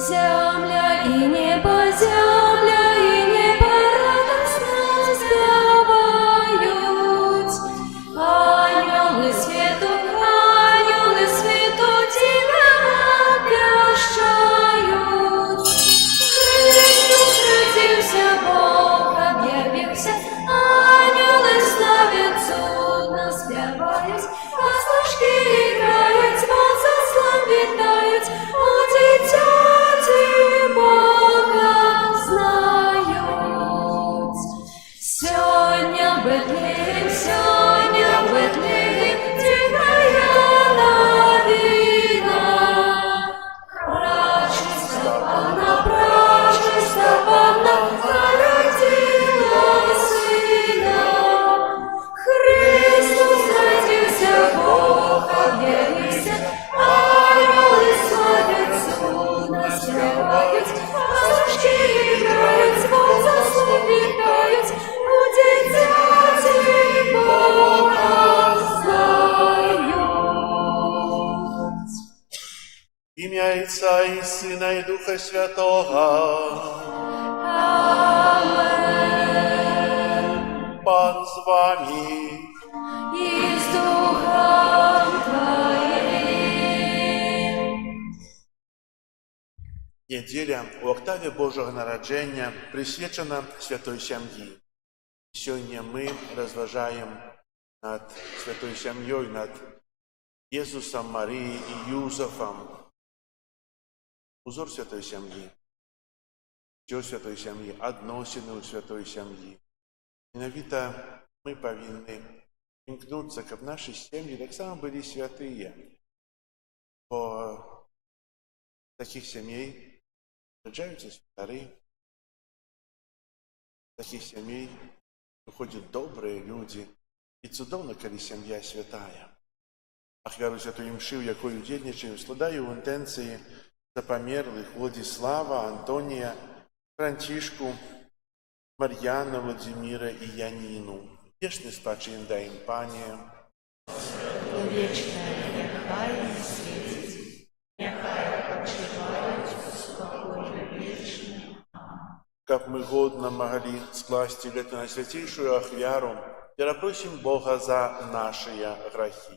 Земля и небо, земля и небо радостно спевают. Ангелы свету тебя обвещают. Христос родился, Бог объявился, ангелы славят судно спевают, пастушки играют, солнце слав витают, у дитяти Бога знают. Сёння в Бетлеем, дивная новина. Прачиста Панна родила сына. Христос родился, Бог объявился, ангелы славят, судно спевают, пастушки играют, солнце слав витают, у дитяти Бога знают. Ім'я Отця і Сина і Духа Святого. Амен. Пан з вами. И с Духом Твоим. Неділя у октаві Божого народження присвячена святої сім'ї. Сьогодні ми розважаємо над святою сім'єю, над Ісусом, Марією і Юзефом. Узор святої сім'ї, що святої сім'ї, відносини у святої сім'ї. Менавіта ми повинні імкнутися, щоб наші сім'ї так само були святые. Бо з таких сімей народжаються святари, з таких сімей виходять добрі люди. І чудовно, коли сім'я святая. Ахвяру святої мши, в якої удільничаємо, складаю в інтенції за померлих Владислава, Антонія, Франчишку, Мар'яна, Владимира і Янину. Вічний спадщин дай їм, Пане. Вічне нехай не світить, нехай почивають у спокої вічне. Как мы годно могли скласть эту на святейшую ахвяру, я просим Бога за наши грехи.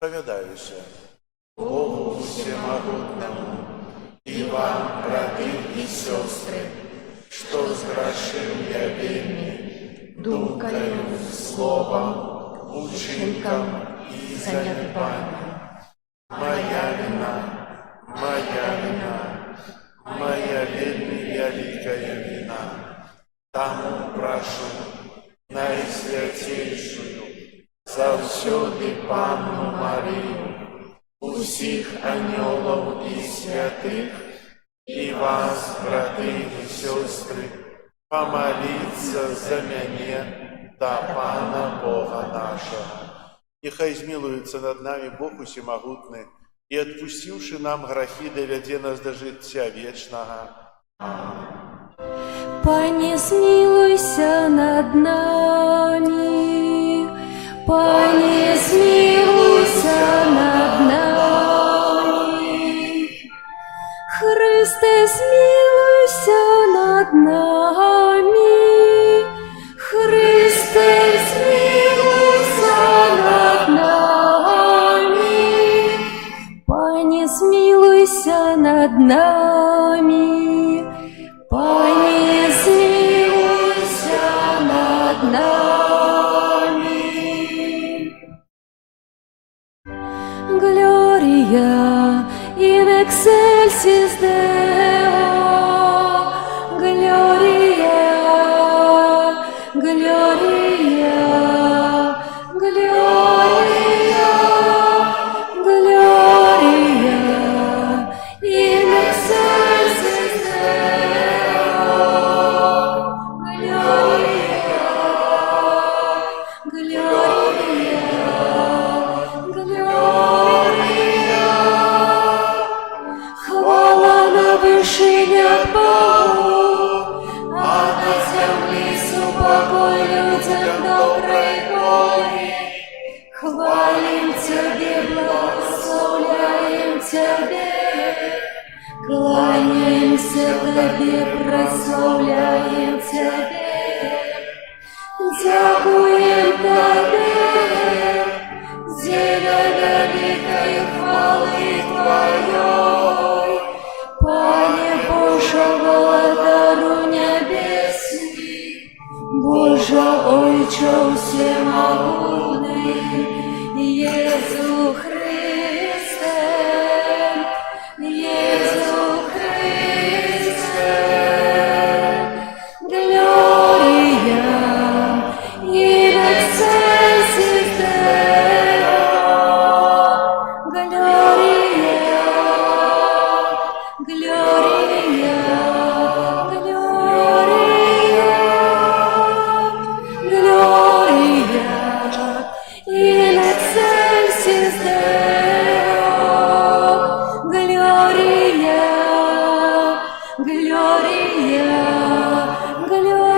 Поведаюся Богу Всемогутному и вам, браты и сестры, что сгрешил я вельми, думкою, словом, учинком и занедбанием. Моя вина, моя вельми великая вина. Тому прошу найсвятейшую, завсёды Панну Марию, усіх анёлов и святых, и вас, браты и сестры, помолиться за меня до Пана Бога нашего. Нехай змилуется над нами Бог Всемогутный, и, отпустивши нам грехи, доведе нас до життя вечного. Пане, смилуйся над нами, Пане, смилуйся над нами, Христе, смилуйся над нами, Христе, смилуйся над нами, Пане, смилуйся над нами, Пане, смилуйся над нами. Gloria in excelsis Deo, Gloria кланяемся Тебе, прославляем Тебе, дякуем Тебе, зелена великой хвалы Твоей, Пане Боже, владару небесный, Боже, Ойче всемогутный, Иисус Христе, Иисус Христе, Gloria in excelsis Deo, Gloria, Gloria, Gloria, Gloria in excelsis Deo, Gloria, Gloria, Gloria.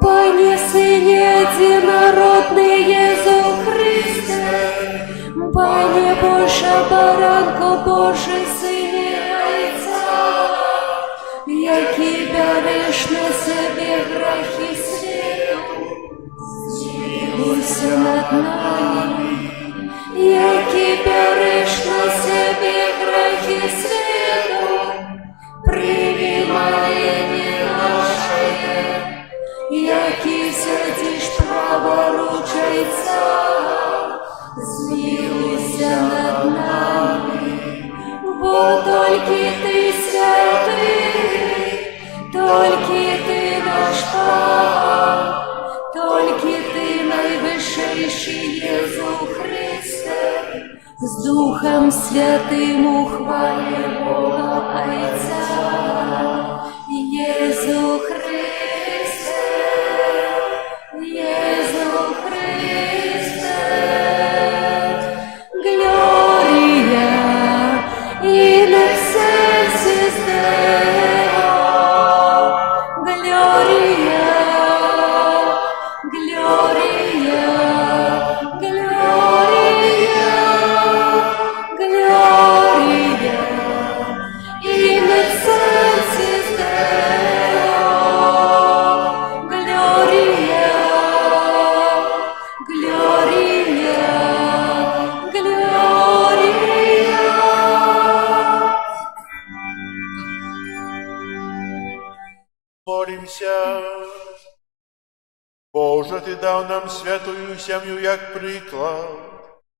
Пане Сыне единородный Иисус Христе, Пане Боже, баранко Божий, Сыне Отца, який береш на себе грехи світу, змилуйся над нами, який береш на себе грехи світу, прийми моління наше, який сидиш праворуч Отця, змилуйся над нами, бо тільки Ти святий, тільки Ти наш Пан, тільки Ти найвищий Єсус Христе, з Духом Святим у хвалі Бога Отця, Єсус Христе, Єсус Христе, Gloria in excelsis Deo, Gloria, Gloria, Gloria, Gloria in excelsis Deo, Gloria, Gloria, Gloria. Молимся. Боже, Ти дав нам святую сім'ю як приклад.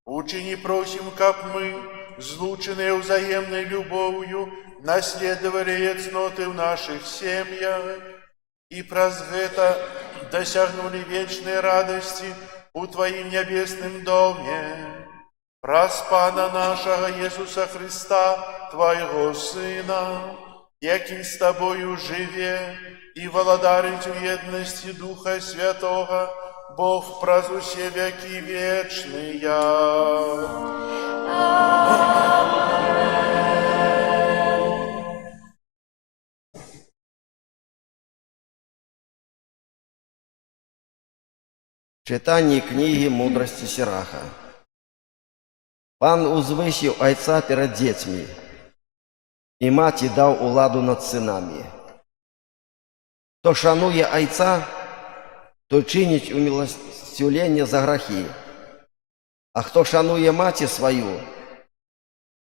Учини просим, как мы, злученные взаимной любовью, наследовали ясноты в наших семьях и праз это досягнули вечной радости у Твоим небесным доме. Праз Пана нашего Иисуса Христа, Твоего Сына, який с Тобою живе и владарить в едности Духа Святого, Бог праз усе веки вечные. Читание книги мудрости Сираха. Пан узвысил Отца перед детьми, и маті дав уладу над синами. Хто шанує Отца, то чинить умилостивлення за грехи, а хто шанує маті свою,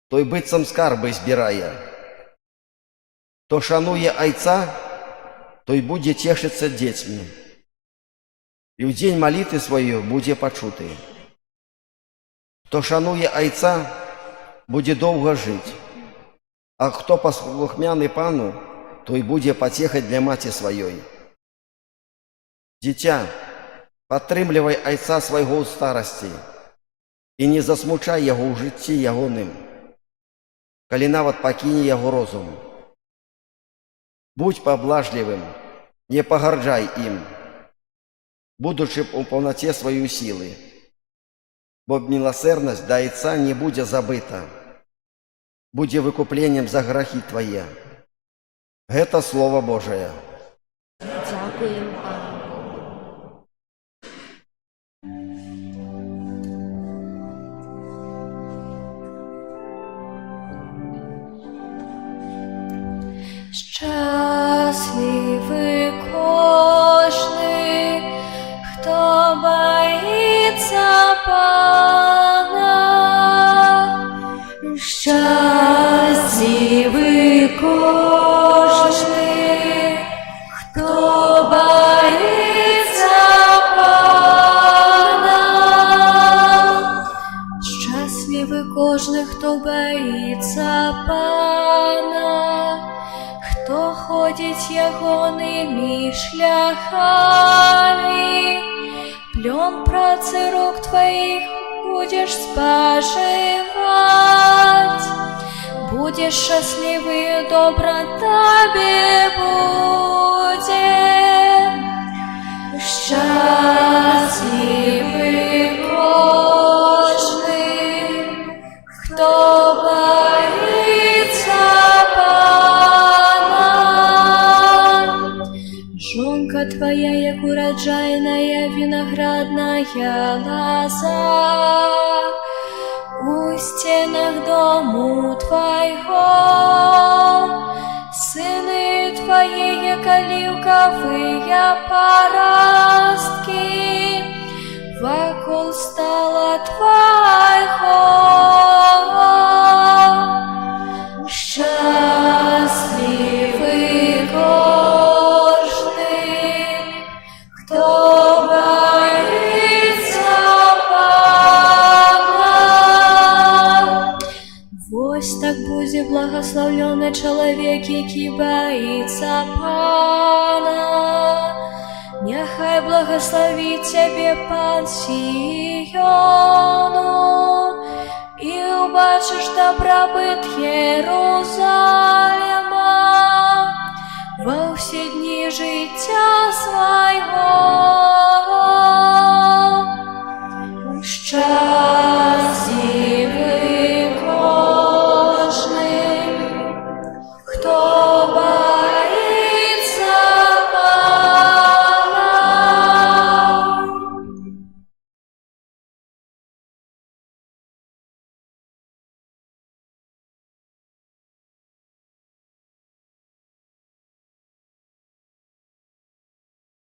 той бицем скарби збирає. Хто шанує Отца, той буде тешиться детьми, и в день молитвы свою буде почутый. Хто шанує Отца, буде довго жить, а хто послухмяний Пану, той буде потехать для маті своей. Дитя, підтримливай Отца свого у старости, і не засмучай його у житті ягоним, коли навіть покине його розум. Будь поблажливим, не погарджай им, будучи у повноте своей силы, бо милосердность до Отца не будет забыта, будет выкуплением за грехи твои. Это Слово Божие. Дякуємо Пану Богу. кожний, хто боїться Пана, хто ходить ягоними шляхами, плен праці рук твоїх будеш споживать, будеш щасливий, добра тобі буде. Щасливий кожний, хто боїться Пана. Жонка твоя, як урожайная виноградная лоза, у стенах дому твоего. Сыны твои, як оливковые паростки, вокруг стола твоего. Счастливый кожный, кто боится Пана. Вось так буде благословленный человек, який боится Пана. Нехай благословит тебе Пан Сіону, і убачиш добробит Єрусалима во всі дні життя свого. Щасливий кожний, хто боїться Пана.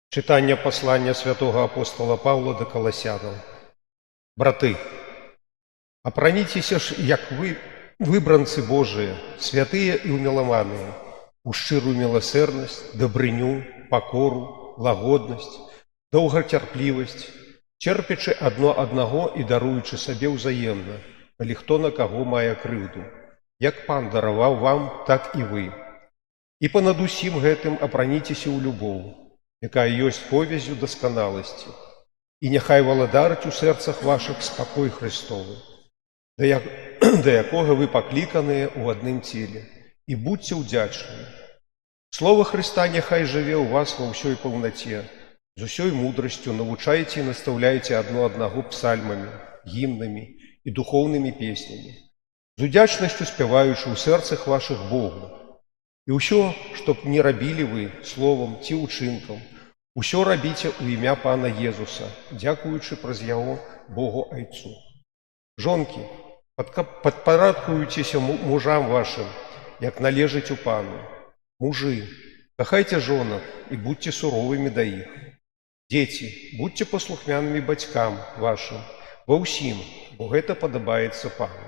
Читання послання святого апостола Павла до Колосянам. Брати, апраніцеся ж, як ви, вибранці Божії, святые і умилованные, у щирую милосердність, добриню, покору, лагодність, довготерпливість, терпячи одно одного і даруючи собі взаємно, коли хто на кого має кривду, як Пан дарував вам, так і ви. І понад усім гэтым апраніцеся ў любов, якая ёсць повязю досканалості, і нехай валадарить у серцах ваших спокой Христовий, до якого ви покликані у одним тілі, і будьте вдячні. Слово Христа нехай живе у вас во всій повноті, з усьою мудростю навчайте і наставляйте одно одного псальмами, гімнами і духовними піснями, з удячністю співаючи у серцях ваших Богу. І усьо, щоб не робили ви словом ці учинком, усьо робіте у ім'я Пана Єзуса, дякуючи праз Яго Богу Айцу. Жонки, падпарадкуйтеся мужам вашим, як належить у Пану. Мужи, кахайте жонок і будьте суровыми до іх. Дети, будьте послухмянными бацькам вашим ва ўсім, бо гэта падабаецца Пану.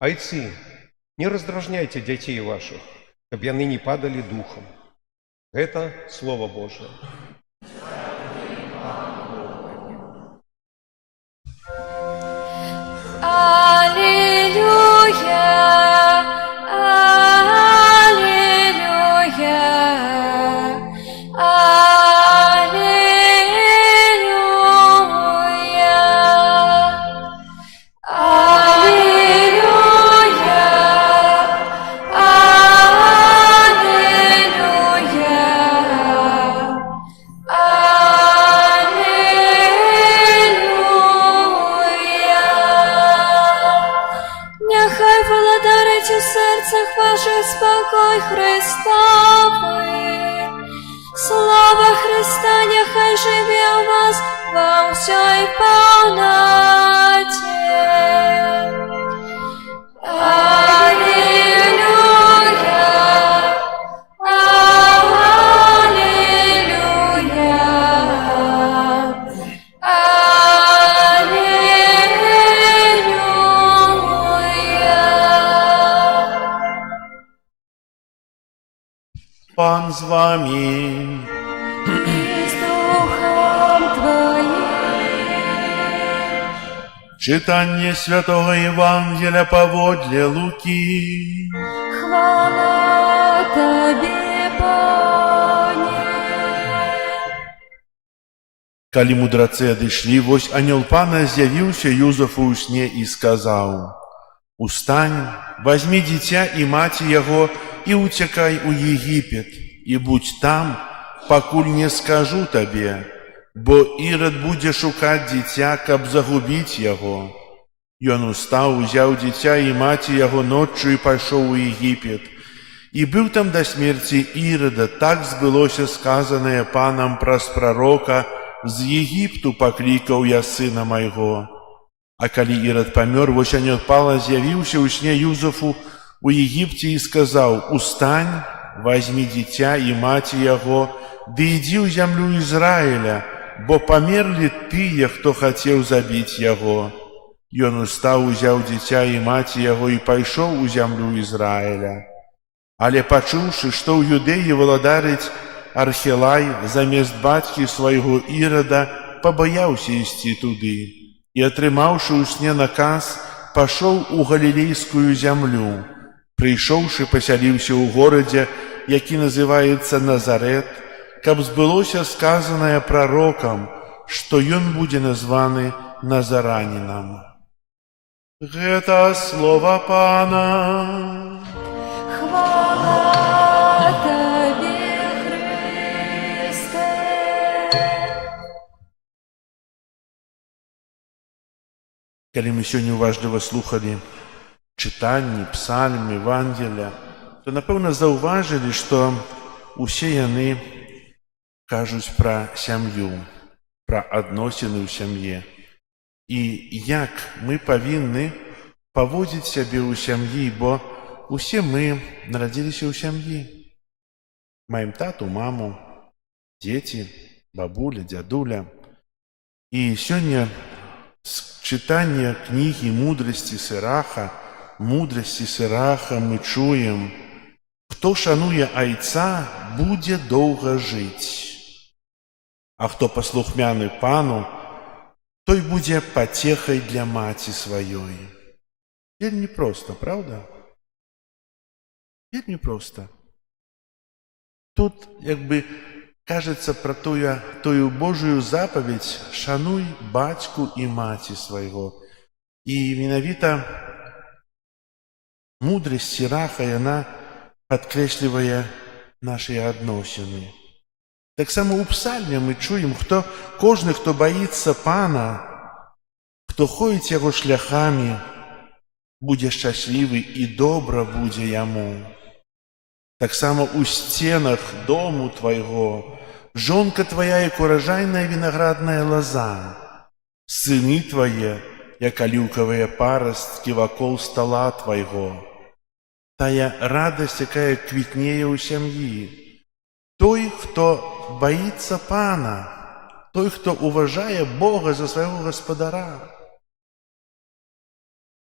Айцы, не раздражняйте дзяцей ваших, каб яны не падалі духом. Гэта Слово Божие. Спокой Христовий, слава Христа нехай живе у вас во всій повноті. Аллилуйя, аллилуйя, Пан з вами. і з Духом Твоїм. Читание Святого Евангелия паводле Луки. Хвала Тебе, Пане. Калі мудрацы адышлі, вось анёл Пана з'явіўся Юзафу ў сне і сказаў: «Устань, возьми дзіця і маці яго і уцякай у Егіпет, і будь там, пакуль не скажу табе, бо Ірад будзе шукаць дзіця, каб загубіць яго». Ён устаў, узяў дзіця і маці яго ноччу і пайшоў у Егіпет. І быў там да смерці Ірада, так збылося сказанае Панам праз прарока: «З Егіпту паклікаў я сына майго». А калі Ірад памёр, вось анёл Пана з'явіўся ў сне Юзафу у Егіпце і сказаў: «Устань, возьми дзіця і маці яго, ды ідзі ў зямлю Ізраіля, бо памерлі тыя, хто хацеў забіць яго». Ён устаў, узяў дзіця і маці яго і пайшоў у зямлю Ізраіля. Але пачуўшы, што ў Юдэі валадарыць Архелай замест бацькі свайго Ірада, пабаяўся ісці туды. І, атрымаўшы ў сне наказ, пашоў у галілейскую зямлю. Прыйшоўшы, пасяліўся ў горадзе, які называецца Назарэт, каб збылося сказанае прарокам, што ён будзе названы Назаранінам. Гэта слова Пана. Хвала Тебе, Христе. Калі мы сёння уважліва слухалі чытанні, псальмы, Евангелія, то, напэўна, заўважылі, што усе яны кажуць пра сям'ю, пра адносіны ў сям'і. І як мы павінны паводзіць сябе ў сям'і, бо усе мы нарадзіліся ў сям'і. Маем тату, маму, дзеці, бабуля, дзядуля. І сёння з чытання кнігі мудрасці Сыраха мы чуем: «Хто шануе айца, будзе доўга жыць, а хто паслухмяны Пану, той будзе пацехай для маці сваёй». Вельмі проста, правда? Вельмі проста. Тут, як бы, кажется пра тую Божую запаведь: «Шануй бацьку і маці свайго». І менавіта мудрасць Сіраха, яна падкрэслівае нашыя адносіны. Таксама ў псальме мы чуем, кожны, хто баіцца Пана, хто ходзіць яго шляхамі, будзе шчаслівы і добра будзе яму. Таксама ў сценах дому твайго жонка твая, як уражайная вінаградная лаза, сыны твае, як аліўкавыя парасткі вакол стала твайго. Тая радасць, якая квітнее ў сям'і. Той, хто баіцца Пана, той, хто уважае Бога за свайго гаспадара.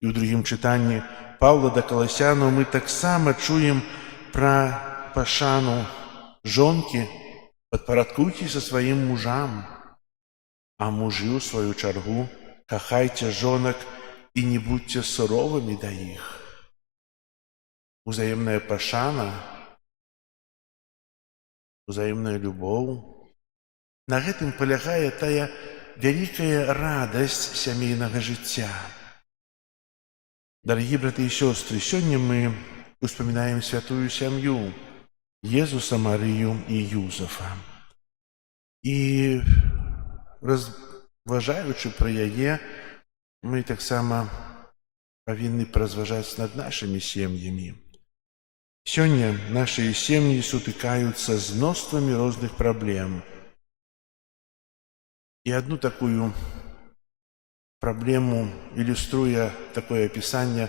І ў другім чытанні Паўла да Каласянаў мы таксама чуем пра пашану жонкі: «Падпарадкуйцеся сваім мужам, а мужы, у сваю чаргу, кахайце жонак і не будьце суровымі да іх». Узаемная пашана, узаемная любоў — на гэтым палягае тая вялікая радасць сямейнага жыцця. Дарагія браты і сёстры, сёння мы успамінаем святую сям'ю Езуса, Марыю і Юзафа. І, разважаючы пра яе, мы таксама павінны паразважаць над нашымі сем'ямі. Сёння нашыя сем'і сутыкаюцца з мноствамі розных праблем. І адну такую праблему ілюструе такое апісанне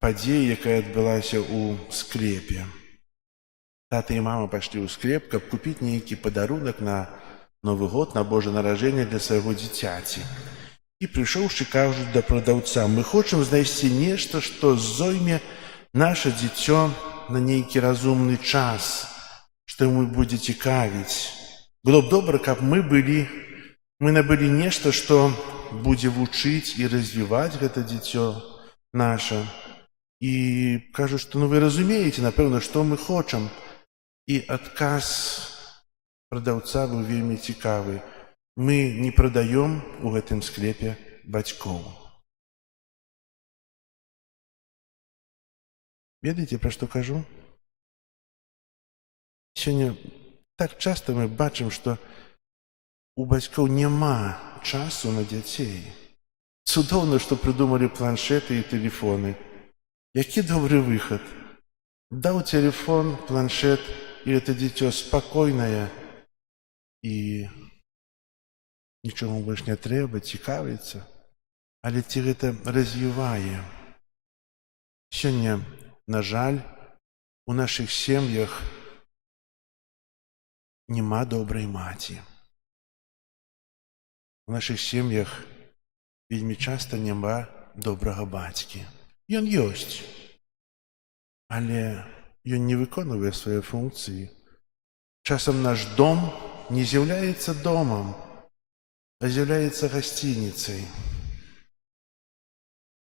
падзеі, якая адбылася ў склепе. Тата і мама пайшлі ў склеп, каб купіць нейкі падарунак на Новы год, на Божае нараджэнне для свайго дзіцяці. І прыйшоўшы, кажуць да прадаўца: «Мы хочам знайсці нешта, што зойме наша дзіцё на нейкі разумны час, што яму будзе цікавіць. Было б добра, каб мы набылі нешта, што будзе вучыць і развіваць гэта дзіцё наша. І кажу, што ну вы разумееце, напэўна, што мы хочам. І адказ прадаўца быў вельмі цікавы. Мы не прадаём у гэтым склепе бацькоў. Ведаеце, пра што кажу? Сёння так часта мы бачым, што у бацькоў няма часу на дзяцей. Цудоўна, што прыдумалі планшеты і тэлефоны. Які добры выхад. Даў тэлефон, планшет, і гэта дзіцё спакойнае, і нічому больш не трэба, цікавіцца. Але ці гэта развівае? Сёння, на жаль, у нашых сем'ях няма добрай маці. У нашых сем'ях вельмі часта няма добрага бацькі. Ён ёсць, але ён не выконвае свае функцыі. Часам наш дом не з'яўляецца домам, а з'яўляецца гасцініцай.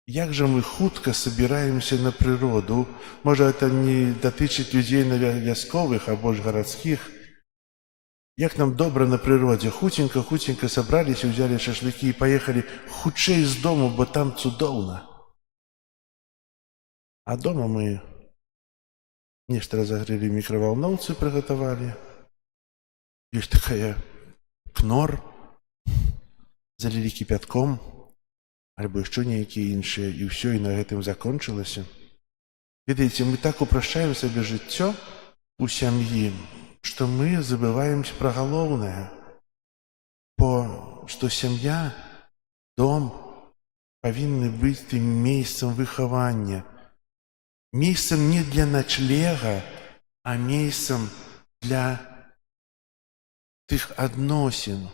Як жа мы хутка сабіраемся на прыроду? Можа, гэта не датычыць людзей на вясковых, а больш гарадскіх. Як нам добра на прыродзе. Хутенька сабраліся, узялі шашлыкі і паехалі хутчэй з дому, бо там цудоўна. А дома мы нешта разагрелі ў мікравалноўцы, прыгатавалі. Ёсць такая кнор, залілі кіпятком, альбо яшчэ нейкія іншыя, і ўсё, і на гэтым закончылася. Ведаеце, мы так упрашчаем сабе жыццё у сям'і, што мы забываемся пра галоўнае, што сям'я, дом павінны быць тым месцам выхавання, месцам не для начлега, а месцам для тых адносін.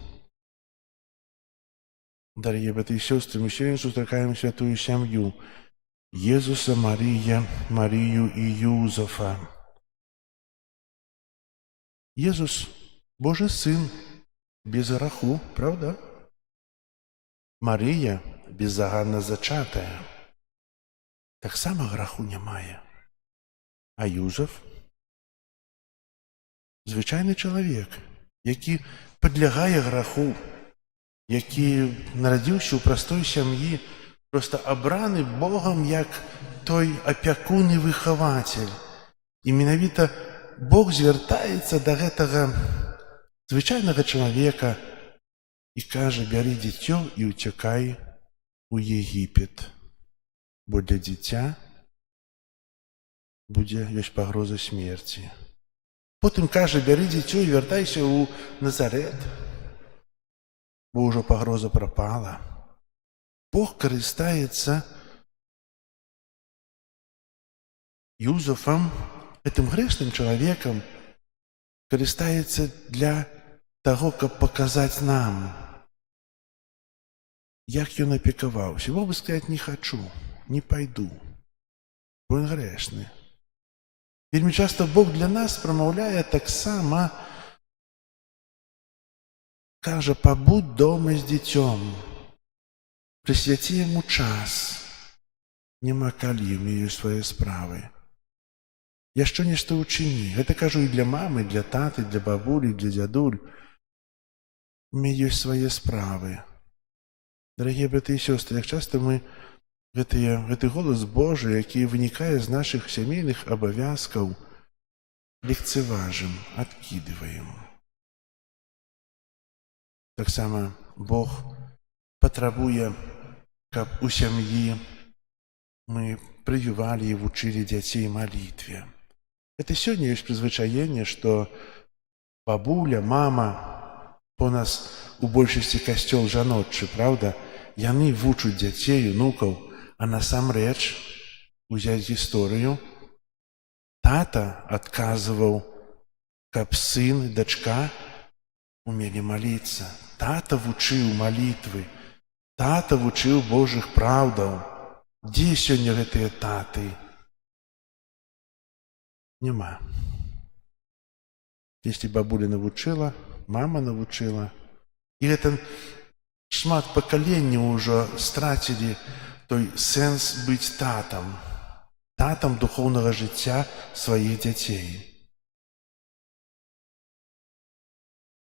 Дар'е браты і сёстры, мы сёння сустракаем святую сям'ю Езуса, Марію і Юзафа. Езус – Божий Сын, без граху, правда? Марія – беззаганна зачатая. Таксама граху не мае. А Юзаф – звычайны чалавек, які падлягае граху, які нарадзіўся ў простой сям'і, проста абраны Богам як той апякун і выхавацель. І менавіта Бог звяртаецца да гэтага звычайнага чалавека і кажа: бяры дзіцё і ўцякай у Егіпет, бо для дзіця ёсць пагроза смерці. Потым кажа: бяры дзіцё і вяртайся ў Назарэт, бо ўжо пагроза прапала. Бог карыстаецца Юзафам, гэтым грэшным чалавекам, карыстаецца для таго, каб паказаць нам, як ён апекаваўся. Мог бы сказаць: не хачу, не пайду, бо ён грэшны. Вельмі часта Бог для нас прамаўляе таксама, кажа: пабудь дома з дзіцём, прысвяці яму час. Няма калі, у мяне ёсць свае справы. Яшчэ нешта ўчыні. Гэта кажу і для мамы, для таты, для бабулі, для дзядуль. У мяне ёсць свае справы. Дарагія браты і сёстры, як часта мы гэты голас Божы, які вынікае з нашых сямейных абавязкаў, легцеважым, адкідваем. Таксама Бог патрабуе, каб у сям'і мы прывівалі і вучылі дзяцей малітве. Гэта сёння ёсць прызвычаенне, што бабуля, мама, у нас у большасці касцёл жаночы, правда? Яны вучаць дзяцей, унукаў, а насамрэч, узяць гісторыю, тата адказваў, каб сын і дачка умелі маліцца. Тата вучыў малітвы, тата вучыў Божых праўдаў. Дзе сёння гэтыя таты? Няма. Дзесьці бабуля навучыла, мама навучыла. І гэта Шмат пакаленняў ужо страцілі той сэнс быць татам духоўнага жыцця сваіх дзяцей.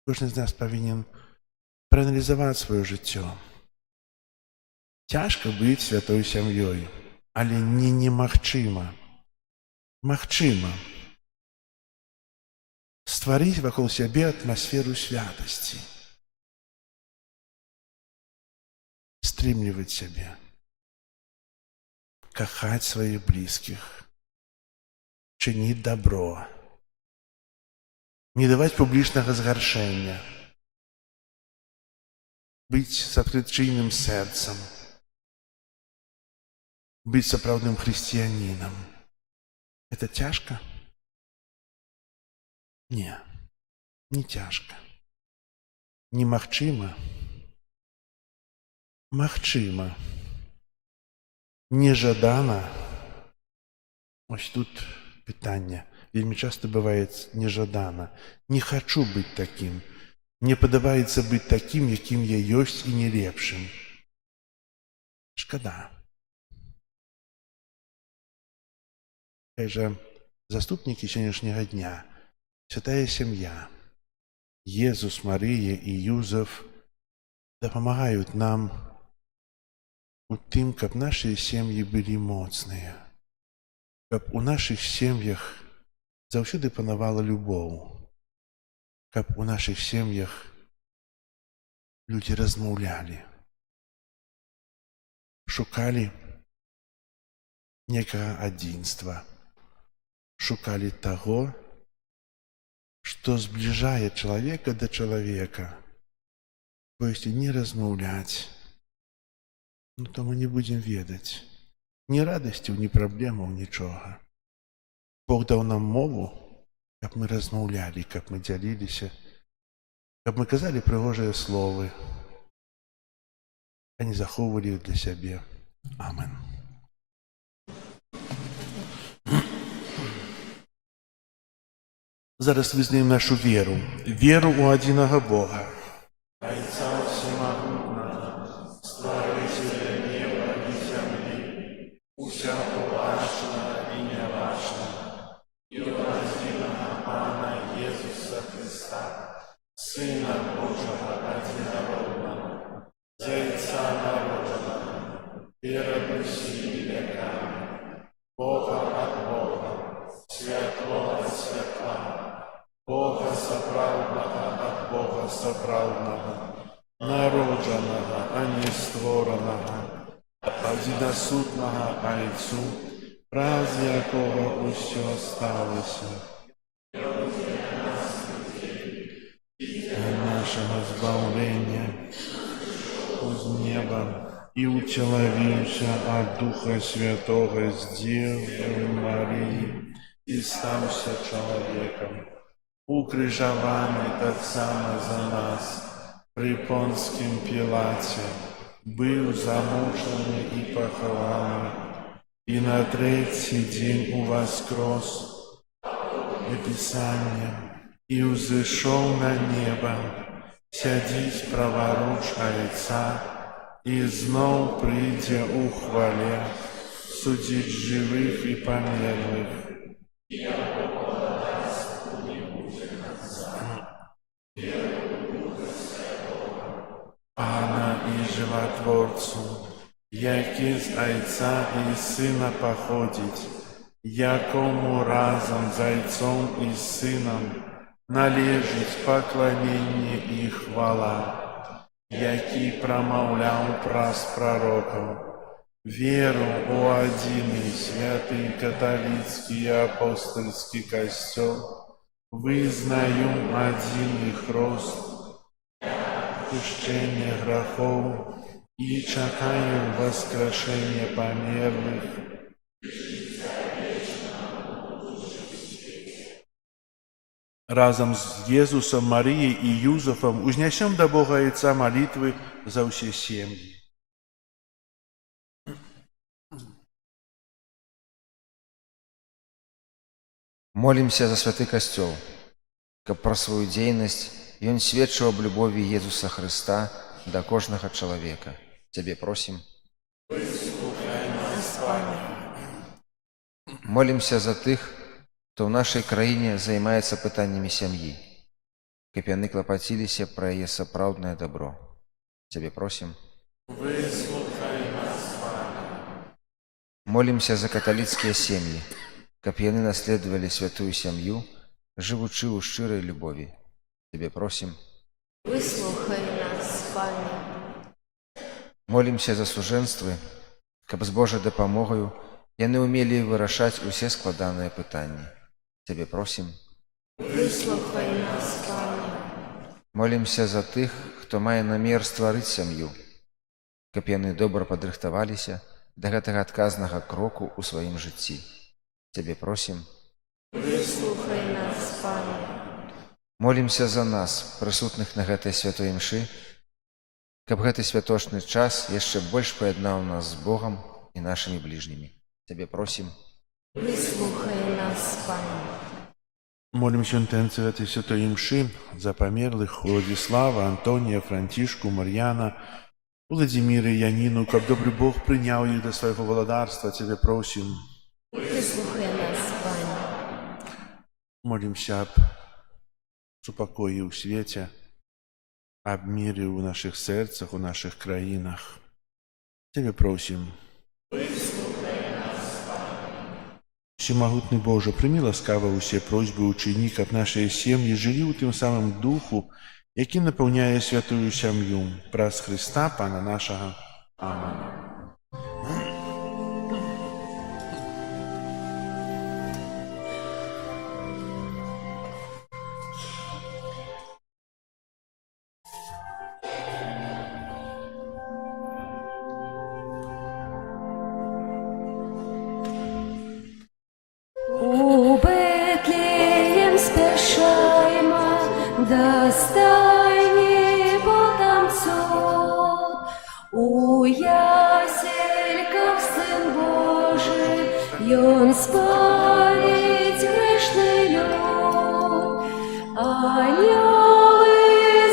Кожны з нас павінен прааналізаваць сваё жыццё. Цяжка быць святой сям'ёй, але немагчыма. Магчыма стварыць вакол сябе атмасферу святасці. Стрымліваць сябе. Кахаць сваіх блізкіх. Чыніць дабро. Не даваць публічнага згаршэння. Быць з адкрытым сэрцам. Быць сапраўдным хрысціянінам. Это цяжка? Не, не цяжка. Немагчыма. Магчыма. Нежадана. Ось тут пытанне. Вельмі часта бывае нежадана. Не хачу быць такім. Мне падабаецца быць такім, якім я ёсць і не лепшым. Шкада. Жа заступнікі сённяшняга дня, святая сям'я, Езус, Марыя і Юзеф дапамагаюць нам у тым, каб нашы сем'і былі моцныя, каб у нашых сем'ях заўсёды панавала любоў, каб у нашых сем'ях людзі размаўлялі, шукалі некага адзінства, шукалі таго, што збліжае чалавека да чалавека. Бо если не размаўляць, то мы не будзем ведаць ні радасцяў, ні праблемаў, нічога. Бог даў нам мову, каб мы размаўлялі, каб мы дзяліліся, каб мы казалі прыгожыя словы, а не захоўвалі іх для сябе. Амен. Зараз вызнаем нашу веру ў адзінага Бога. Айца всемагутнага, стварыцеля неба і зямлі, усяго важнага і няважнага, і адзінага Пана Езуса Христа, Сына Божага адзінароднага, Зайца народжанага, перад усімі векамі, Бога ад Бога, святло ад святла, Бога сапраўднага ад Бога сапраўднага, народжанага, а не створанага, адзінасутнага Айцу, праз якога ўсё сталася. Для нашага збаўлення з неба і ўцелавіўся ад Духа Святога з Дзевы Марыі і стаўся чалавекам. Укрыжаваны таксама за нас пры Понскім Пілаце, быў замучаны і пахаваны, і на трэці дзень уваскрос Пісанне і ўзышоў на неба, сядзіць праваруч Айца і зноў прыйдзе ў хвале судзіць жывых і памерлых. Пана і жыватворцу, які з Айца і Сына паходзіць, якому разам з Айцом і Сынам належыць пакланенне і хвала, які прамаўляў праз прарокаў, веру ў адзіны святы каталіцкі і апостальскі касцёл, вызнаю адзіны хрост, адпушчэнне грахоў і чакаю васкрашэння памерлых. Разам з Езусам, Марыяй і Юзефам узнясём да Бога Айца малітвы за ўсе сем'і. Молімся за святы касцёл, каб пра сваю дзейнасць ён сведчыў аб любові Езуса Хрыста да кожнага чалавека. Цябе просім. Молімся за тых, хто ў нашай краіне займаецца пытаннямі сям'і, каб яны клапаціліся пра яе сапраўднае дабро. Цябе просім. Молімся за каталіцкія сем'і, каб яны наследавалі святую сям'ю, жывучы ў шчырай любові. Цябе просім. Выслухай нас, Пане. Молімся за сужэнствы, каб з Божай дапамогаю яны ўмелі вырашаць усе складаныя пытанні. Цябе просім. Выслухай нас, Пане. Молімся за тых, хто мае намер стварыць сям'ю, каб яны добра падрыхтаваліся да гэтага адказнага кроку ў сваім жыцці. Цябе просім. Выслухай нас, Пане. Молімся за нас, прысутных на гэтай святой імшы, каб гэты святочны час яшчэ больш паяднаў нас з Богам і нашымі бліжнімі. Цябе просім. Выслухай нас, Пане. Молимся в интенции этой святой мши за померлых Владислава, Антония, Франтишку, Марьяна, Владимира и Янину, как добрый Бог принял их до своего владарства. Тебе просим. Выслухай нас, Пане. Молимся об упокое у свете, об мире у наших сердцах, у наших краинах. Тебе просим. Всемогутный Боже, прими ласкаво усе просьбы ученик от нашей семьи, жили у тем самым духу, який наполняє святую сім'ю. Праз Христа, Пана нашого. Амінь. У Бетлеєм спешаймо, да стайни там цод. У ясельках Сын Божий, он спалить грешный люд. Ангелы,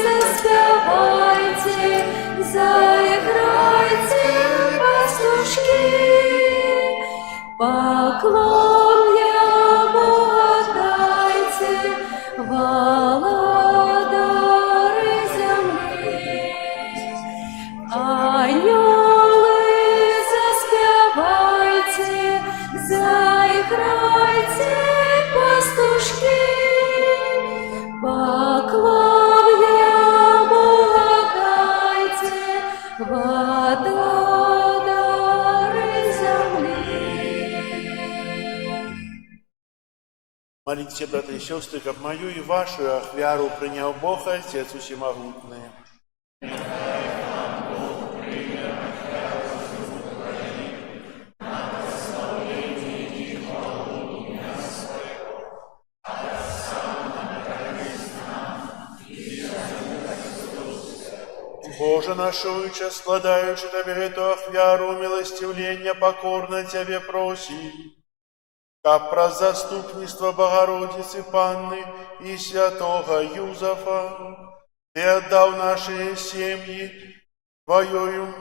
заспевайте, заиграйте, пастушки, поклон Ему отдайте, володары земли. Ангелы, заспевайте, заиграйте, пастушки, поклон Ему отдайте, володары земли. Молитесь, братья и сестры, как мою и вашу ахвяру принял Бог, Отец Всемогутный. Боже нашуюча, складаючи Тебе эту ахвяру, милостивлення покорно Тебе просим, как про заступництво Богородицы Панны и святого Юзефа Ты отдал наши семьи Твоею,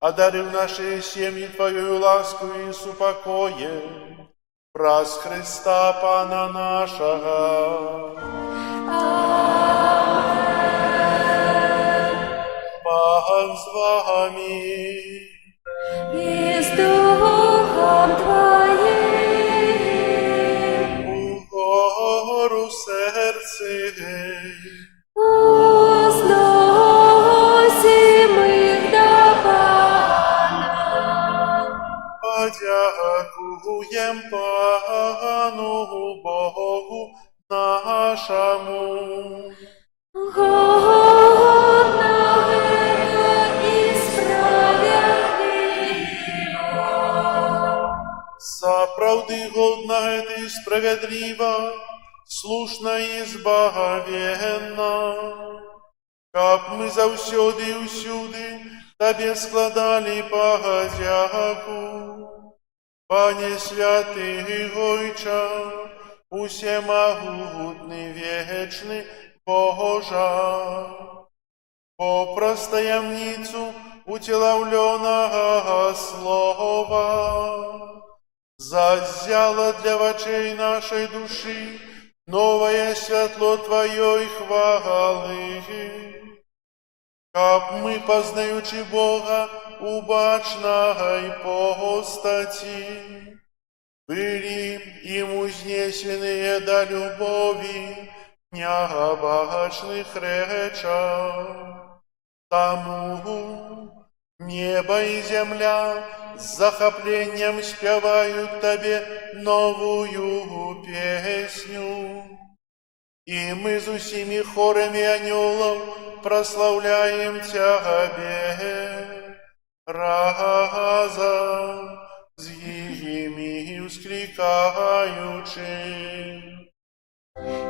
одарил наши семьи Твоею ласку и супокоем. Праз Христа Пана нашего. Пан с вами. И с Духом Твоим. Угору сердце. Возносим их до Пана. Подякуем Пану Богу нашему. Годно это и справедливо. Заправды годно это и справедливо, слушно и избавенно. Как мы завсёды и усюды Тебе складали подяку. Пане святый Ойча, усемогутный вечный Божа, Попрос таямницу утеловленного слова, зазяло для очей нашей души новое светло Твоей хвалы. Каб мы, познаючи Бога у бачной постати, были им узнесенные до любови необачных речах. Тому небо и земля с захоплением спевают Тебе новую песню. И мы с усими хорами анgelов прославляем Тебе разом с ими вскрикаючи.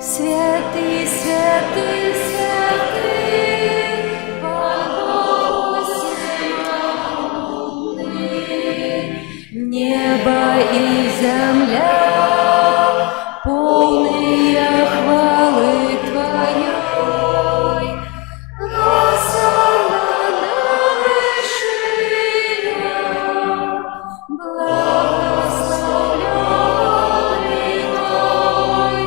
Святый, святый, святый, Бог всемогутный, небо и земля, полные хвалы Твоей. Госанна на вершинах, благословенный Той,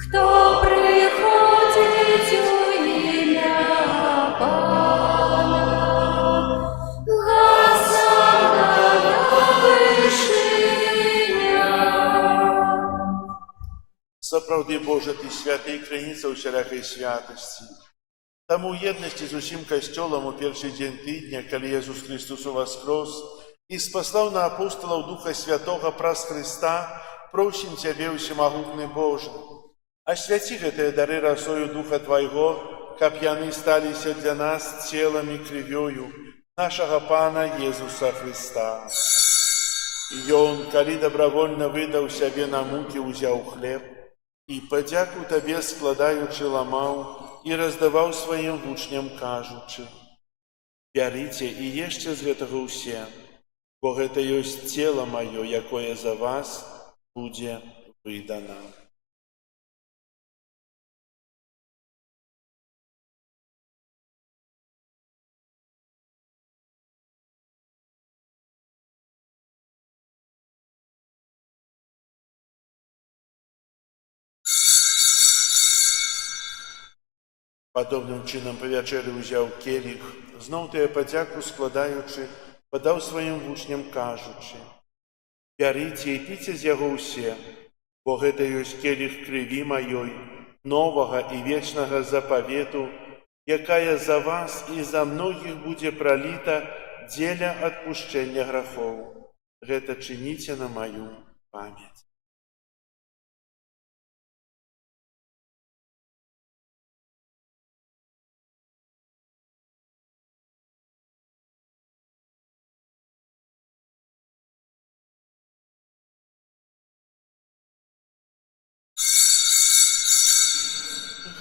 кто приходит у имя Пана. Госанна на вершинах. Сапраўды, Боже, Ты святый, краніца ўсялякай святасці. Таму ў єднасці з усім касцёлам у першы дзень тыдня, калі Jesús Христос уваскрос і спаслаў на апостолаў Духа Святога праз Христа, просім Цябе, усемагутны Боже, асвяці гэтыя дары расою Духа Твайго, каб яны сталіся для нас целам і крывёю нашага Пана Jesúsa Христа. Ён, калі добравольна выдаў сябе на мукі, узяў хлеб і, падзяку Табе складаючы, ламаў і раздаваў сваім вучням, кажучы: «Бярыце і ешце з гэтага ўсе, бо гэта ёсць цела маё, якое за вас будзе выдана». Падобным чынам па вячэры ўзяў келіх, зноў тыя падзяку складаючы, падаў сваім вучням, кажучы: «Бярыце і піце з яго ўсе, бо гэта ёсць келіх крыві маёй, новага і вечнага запавету, якая за вас і за многіх будзе праліта дзеля адпушчэння грахоў. Гэта чыніце на маю памяць».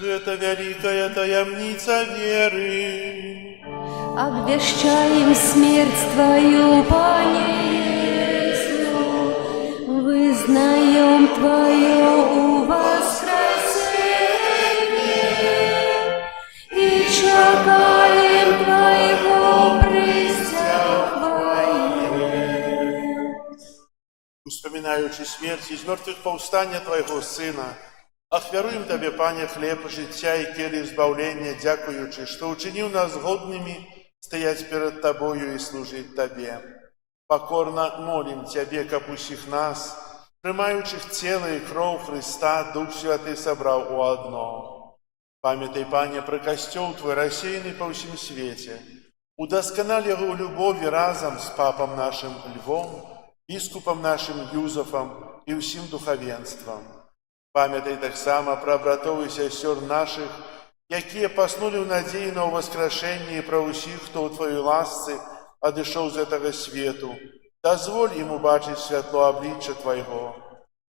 Гэта вялікая таямница веры. Обвещаем смерть Твою, Пане Иисус, вызнаем Твое воскресение и чекаем Твоего прийстя хвале. Успоминаючи смерть и из мертвых повстання Твоего Сына, ахвяруем Табе, Пане, хлеб життя и келих збавлення, дякуючи, что учинил нас годными стоять перед Тобою и служить Табе. Покорно молим Тебе, каб усіх нас, приймаючих тіло і кров Христа, Дух Святий собрав у одно. Пам'ятай, Пане, про костел Твой, рассеянный по всем свете. Удосконали его в любови разом с папом нашим Львом, біскупом нашим Юзефом и всем духовенством. Памятай так само про братов и сестер наших, якія паснули в надеї на воскрешение, и про усіх, хто у Твоей ласці одышоў з этого свету. Дозволь им убачить святло обличчя Твоего.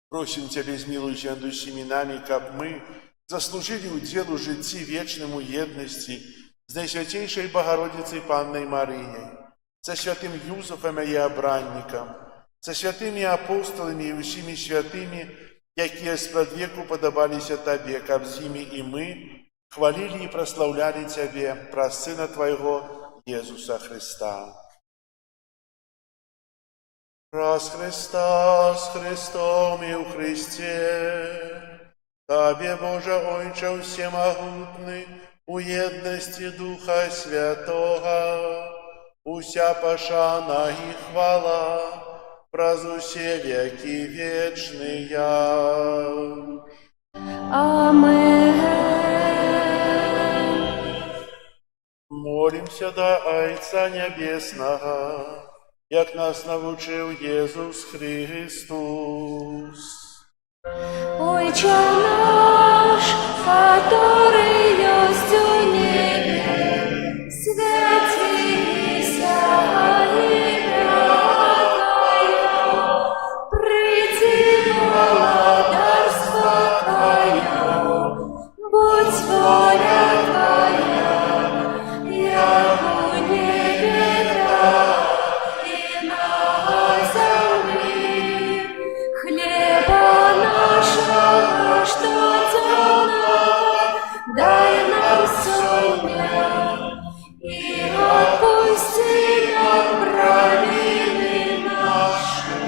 Просим Тебе, змилуйся над усіми нами, каб мы заслужили удел у житті вечному єдності з Найсвятейшей Богородицей Панной Марией, со святым Юзефом и обранником, со святыми апостолами и усіми святыми, якія спрадвеку подобалися Табе, каб з ими и мы хвалили и прославляли Тебе, про Сына Твоего Иисуса Христа. Раз Христа с Христом и у Христе, Тебе, Боже Ойче всемогутный, у едности Духа Святого, уся пошана и хвала, празу все веки вечные. Амен. Молимся до Отца Небесного, як нас научил Иисус Христос. Отче наш, который есть у небе, святися имя Твое, приди владарство Твое, будь воля Твоя, як у небе, так и на земле. Хлеба нашего штоденного дай нам сегодня, и отпусти нам провины наши,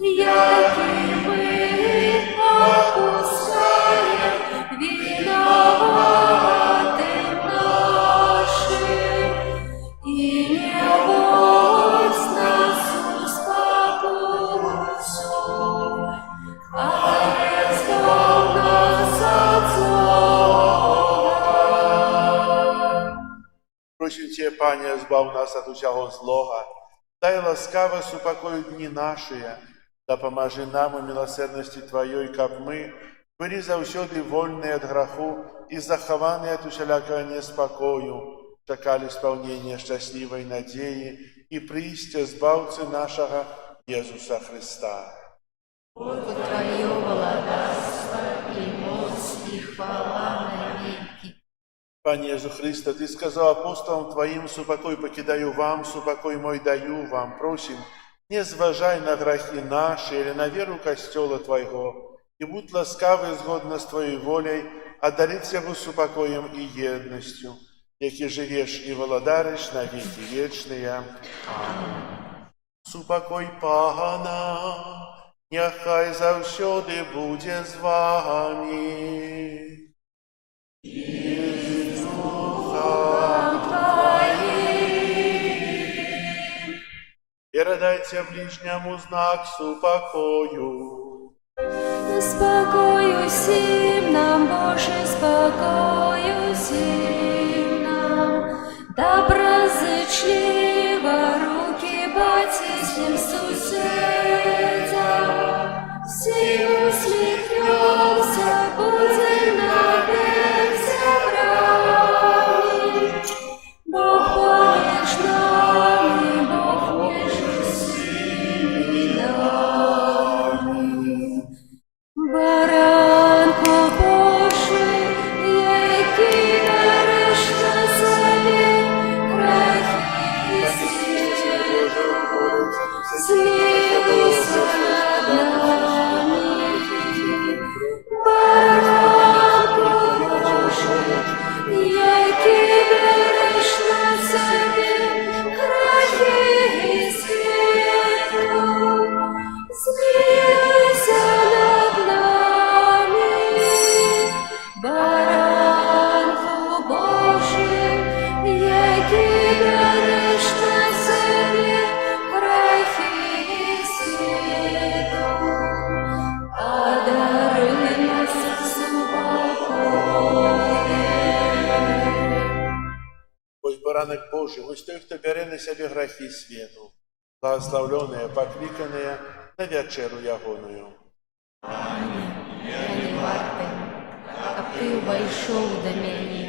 яки мы отпускаем виноватым нашим, и не вводь нас в искушение, а избавь нас от злого. Просим Тебя, Пане, избав нас от усякого злого, дай ласкаво супокой дни наши, да поможи нам у милосердности Твоей, как мы, были завсёды вольные от греху и захованные от усялякого неспокою, чекали исполнения счастливой надеи и приисте Збавцы нашего Иисуса Христа. Твое владарство и мощь и хвала навеки. Пане Иисус Христе, Ты сказал апостолам Твоим, супокой покидаю вам, супокой мой даю вам. Просим, не зважай на грехи наши или на веру костела Твоего, и будь ласкавый згодно с Твоей волей, одарить его супокоем и едностью, яки живешь и владаришь на веки вечные. Супокой Пана, нехай завсёды буде з вами. И радайте ближнему знак супокою. Спокою сим нам, Боже, спокою сим нам, доброзычливо руки батиским суседям, всем усмехнемся, будем навек собраны. Бог помеж нами, Бог между всеми нами. Баранко Божий, який береш на себе грехи світу, змилуйся над нами. Баранко Божий, який береш на себе грехи світу, змилуйся над нами. Баранку Божий, який береш на себе грехи світу, одари нас супокоєм. Ось баранок Божий, ось той, хто бере на себе грехи світу, благословленные, покликанные на вечеру ягоную. Я не варты, как ты войшов до меня,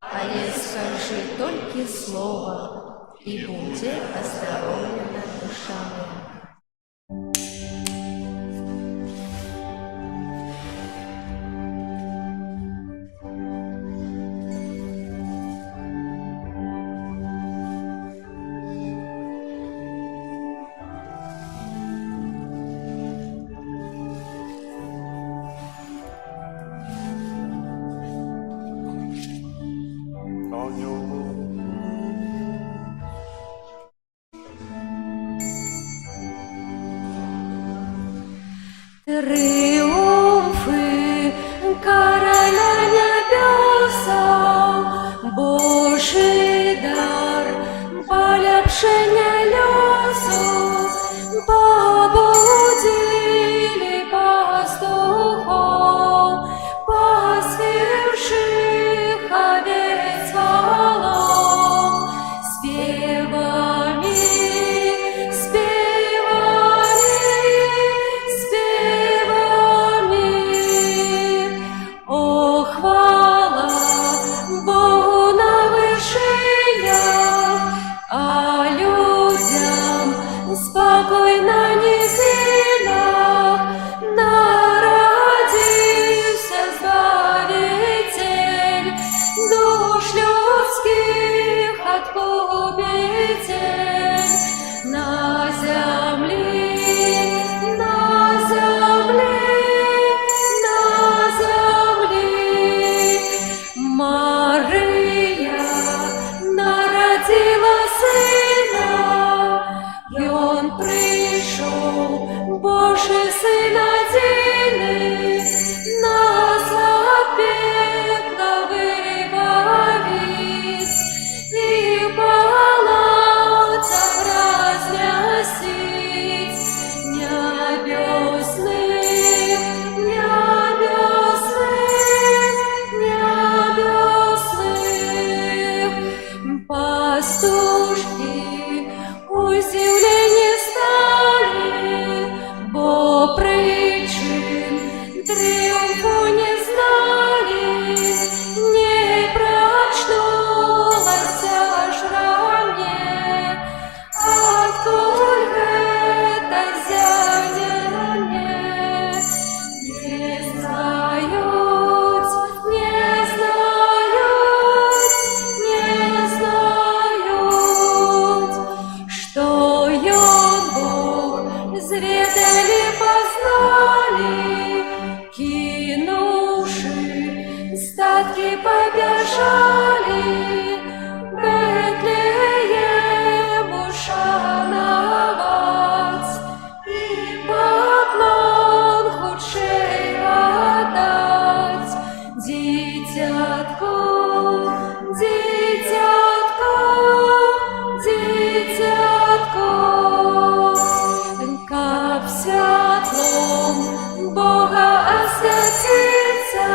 але скажи только слово, и будет оздоровлена душа моя. Триумфи короля небеса, Божий дар, полепшення лесу, побудили пастухов, пасвивших овец волов, спевами, спевами, о, хвала Богу на вишинях, а людям спокой на низинах. Народился Збавитель, душ людских откупитель. На земле, на земле, на земле Мария народила сына, и он пришел, Божий Сын одиный, нас от пекла выбавить и палатах разместить небесных, небесных, небесных. Пастушки удивление стали, бо причин триумфу не знали, не прочнулась аж ранее, отколь это зяние. Не знают, не знают, не знают, что он Бог, зрители познали, кинувши статки побежали, Бетлеему шановать и поклон худший отдать. Дитятко, дитятко, дитятко, как святлом Бога освятится,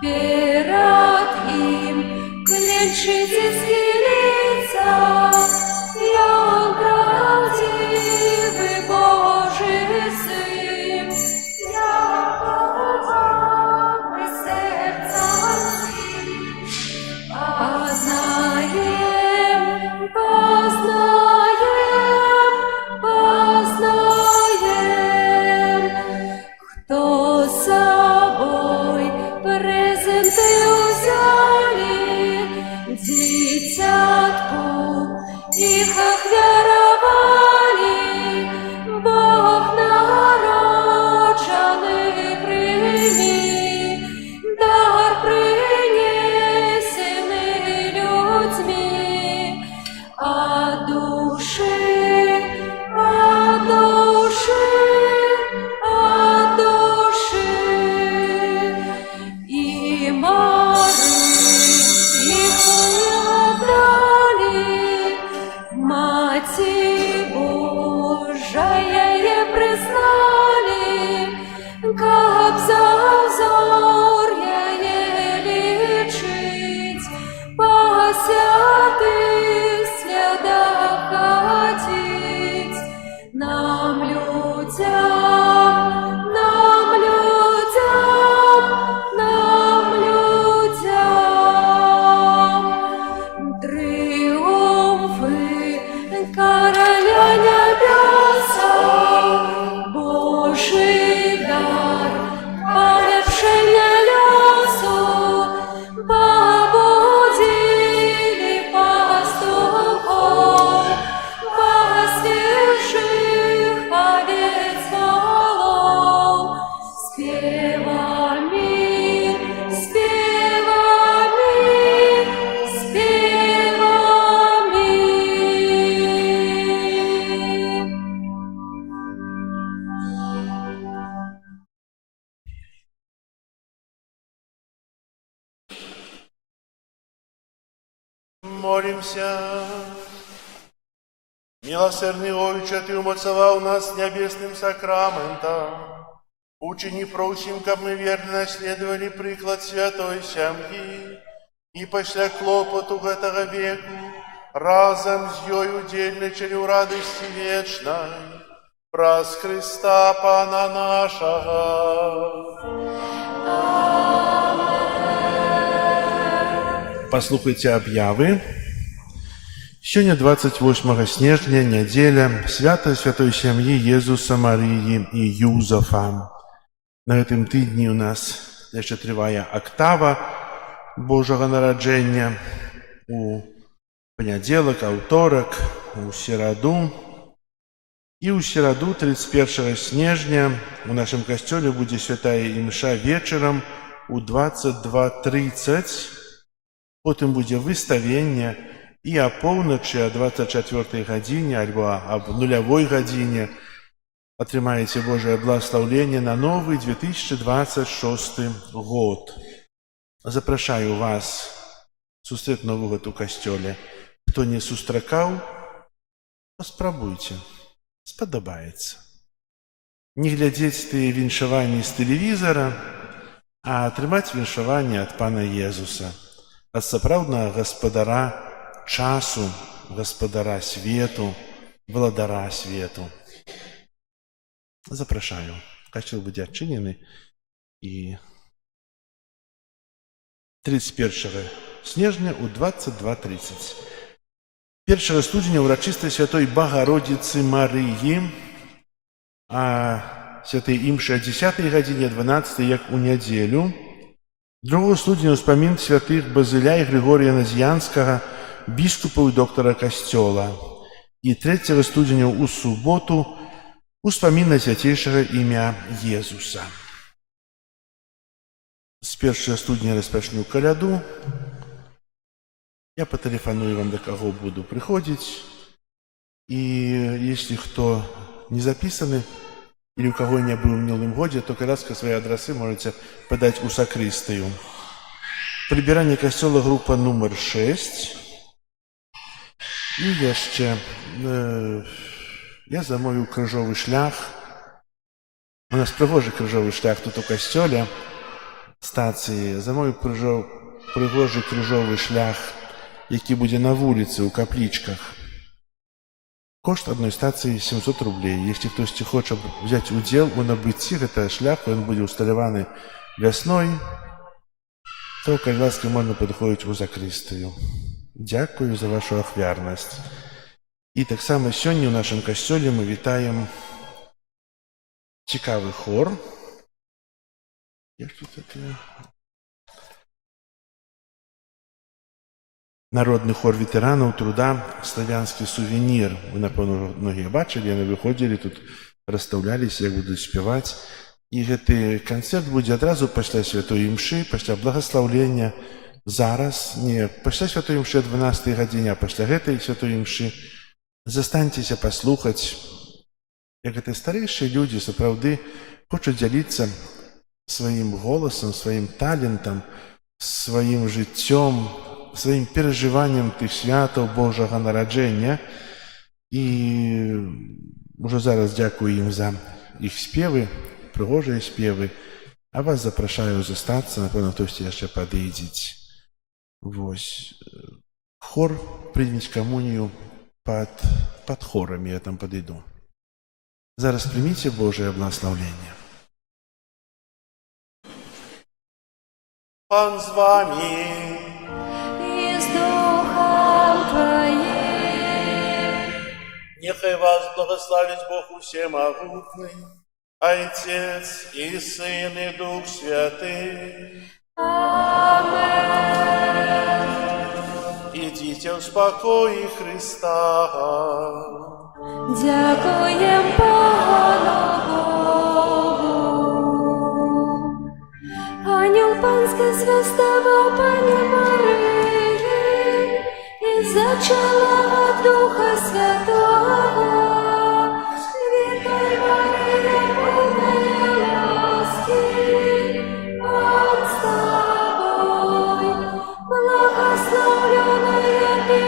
перед им клянчите скелиться, и он правдивый Божий Сын, яко мы сердцем познаем, познаем, познаем, кто собой презенты взяли, дитятку их охвяровали, Бог народженный прими, дар принесенный людьми, от души, от души, от души. И Марию их отдали, Мати Божия признали, как за взорья лечить, по святых следах ходить. Нам, людям, нам, людям, нам, людям, триумфы короля небеса, Божий дар, полепшення лесу, побудили пастухов, пастивших Молимся. Милосердный Отче, Ты умоцовал нас небесным сакраментом. Учини просим, как мы верно наследовали приклад святой семьи, и після клопоту этого веку разом с ёю удельничали в радости вечной, праз Христа Пана нашего. Послухайте объявы. Сегодня 28 снежня, неделя, свято Святой Сям'ї Єзуса, Марії і Юзефа. На гэтым тыдні у нас яшчэ трывае октава Божага нараджэння. У панядзелак, аўторак, у сераду. І ў сераду 31 снежня у нашым касцёле будзе святая імша вечарам у 22:30. Потым будзе выставенне, і апоўначы о 24 гадзіне альбо аб 0 гадзіне атрымаеце Божае благословение на новый 2026 год. Запрашаю вас сустрэць Новы год у касцёле. Хто не сустракаў, паспрабуйце, спадабаецца. Не глядзець тыя віншаванні з тэлевізара, а атрымаць віншаванне ад Пана Езуса, ад сапраўднага гаспадара часу, гаспадара свету, владара свету. Запрашаю. Касцёл будзе адчынены і 31 снежня у 22:30. 1 студзеня ўрачыстая святой Багародзіцы Марыі, а святой імшы о 10 гадзіне 12, як у нядзелю. 2 студзеня ўспамін святых Базыля і Григорія Назіянскага, біскупаў і доктара касцёла. І 3 студзеня у суботу успамін на свяцейшага імя Езуса. З 1 студня распачну каляду. Я патэлефаную вам, да каго буду прыходзіць. І если хто не запісаны, или у кого не быў у мінулым годзе, то каляска свае адрасы можете падаць у сакрыстыю. Прыбіранне касцёла група нумар 6. І яшчэ я замовіў крыжовы шлях. У нас прыгожы крыжовы шлях тут у касцёле стацыі. Замовіў прыгожы крыжовы шлях, які будзе на вуліцы ў каплічках. Кошт адной стацыі 700 рублей. Если хтосьці хоча взять удзел у набыцці гэтага шляху, ён будзе ўсталяваны вясной, то, калі ласка, можна падыходзіць у закрыстыю. Дзякую за вашу ахвярнасць. І таксама сёння ў нашым касцёле мы вітаем цікавы хор. Як тут таке? Народны хор ветэранаў труда «Славянскі сувенір». Вы, напэўна, многія бачылі, яны выходзілі тут, расстаўляліся, як будуць спяваць. І гэты канцэрт будзе адразу пасля святой імшы, пасля благаслаўлення. Зараз, не пасля святой імшы о 12 гадзіне, а пасля гэтай святой імшы. Застаньцеся паслухаць, як гэтыя старэйшыя людзі сапраўды хочуць дзяліцца сваім голасам, сваім талентам, сваім жыццём, сваім перажываннем тых святаў Божага нараджэння. І ўжо зараз дзякую ім за іх спевы, прыгожыя спевы, а вас запрашаю застацца, напэўна, хтосьці яшчэ падыдзець. Вось. Хор прыняць камунію под хорами, я там подойду. Зараз примите Божие благословение. Пан с вами. И с Духом Твоим. Нехай вас благословит Бог всемогутный, Отец и Сын и Дух Святый. Аминь. Идите в спокое Христа. Дякуєм Пану Богу. Ангел панський звездавав Пані Марії і зачала Духа Святого. Вітай, Марія, повна ласки, Пан з тобою, благословлена ти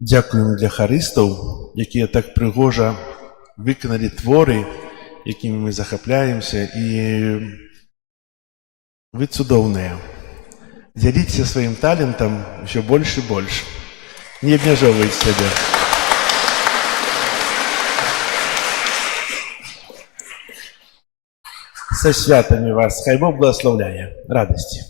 Дякуємо для харистів, які так пригожа виконали твори, якими ми захопляємося, і ви цудовні. Діліться своїм талентом ще більше і більше. Не обмежовуйте себе. Со святами вас, хай Бог благословляє. Радості.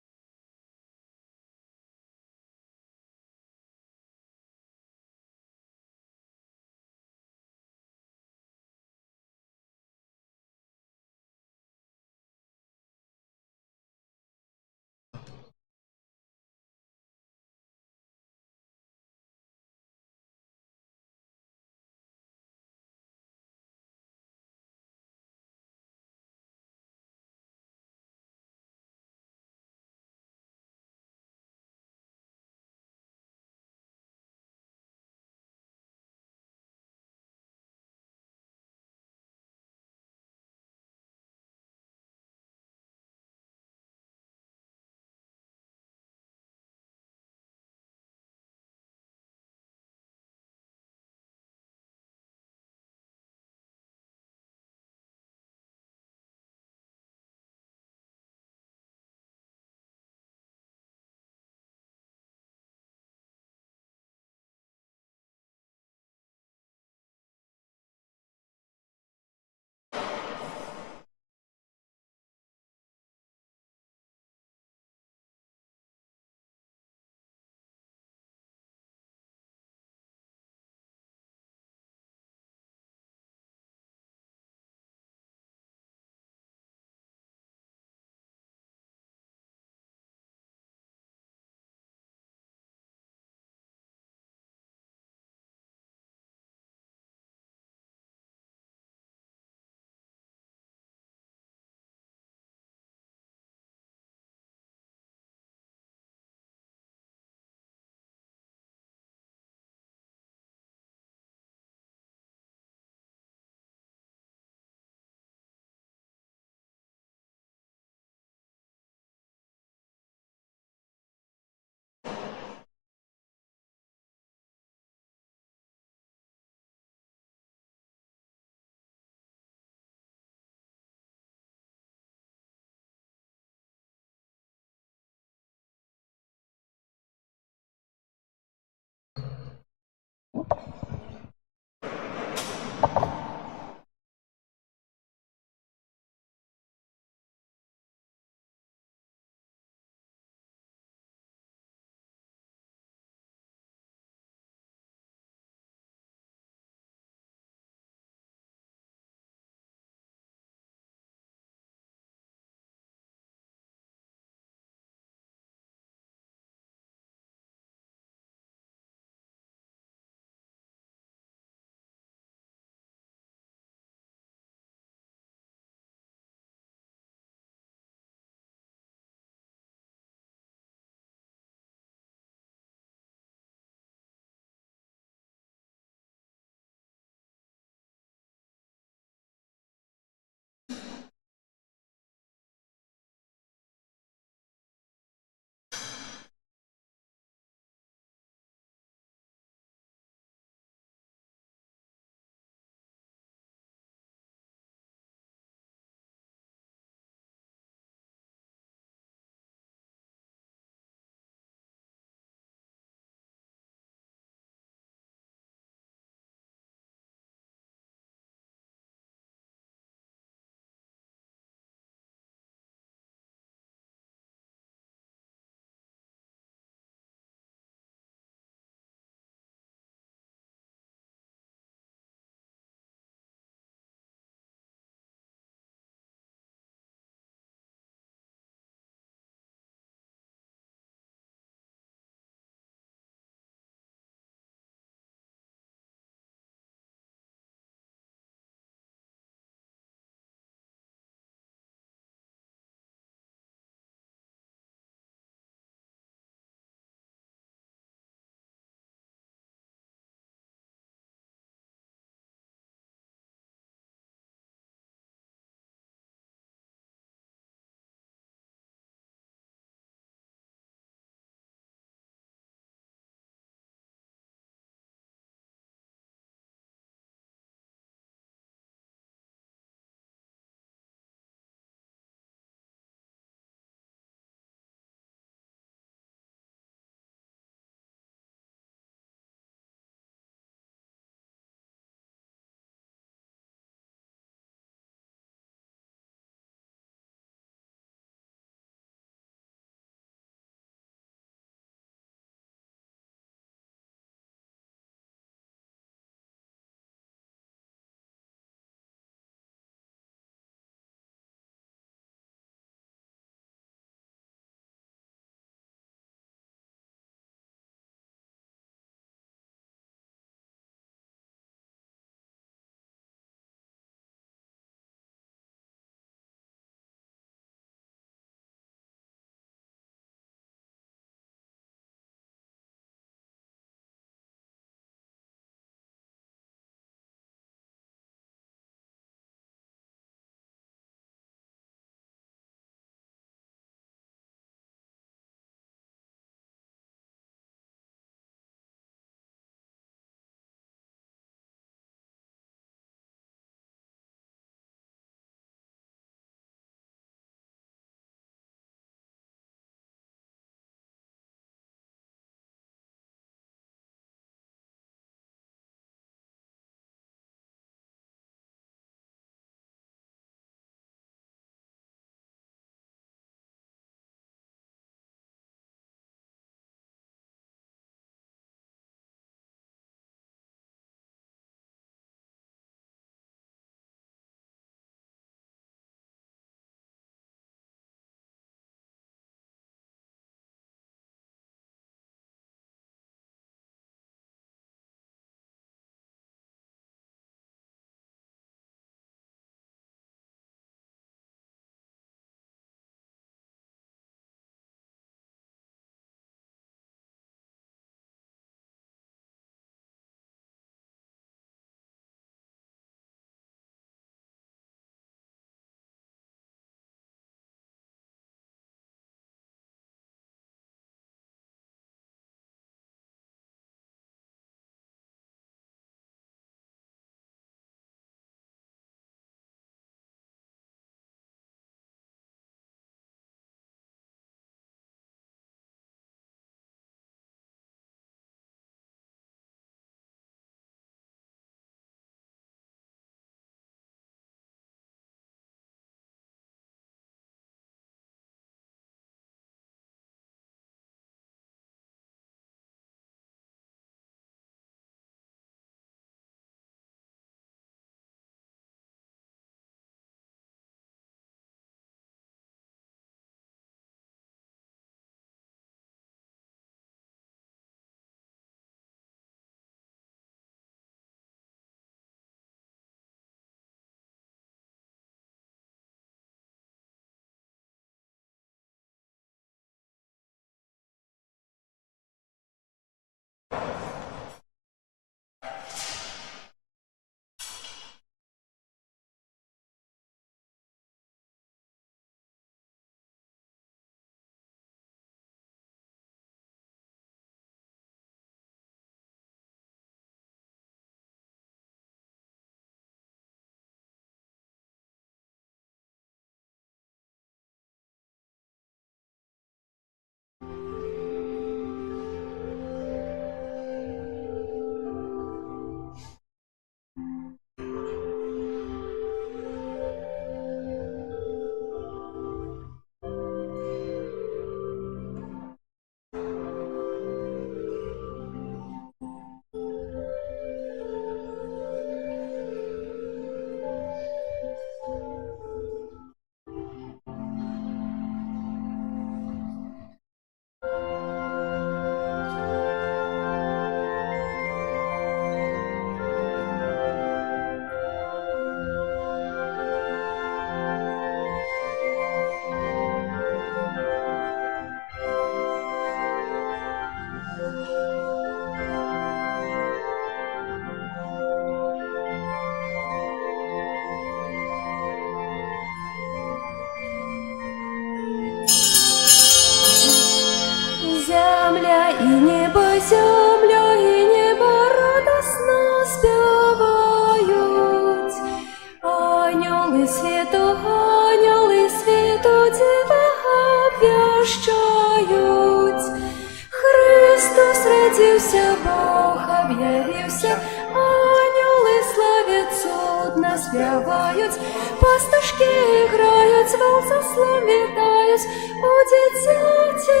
об'явився Бог, об'явився, ангели славять, судна співають, пастушки грають, волцослов вітають, у дитяті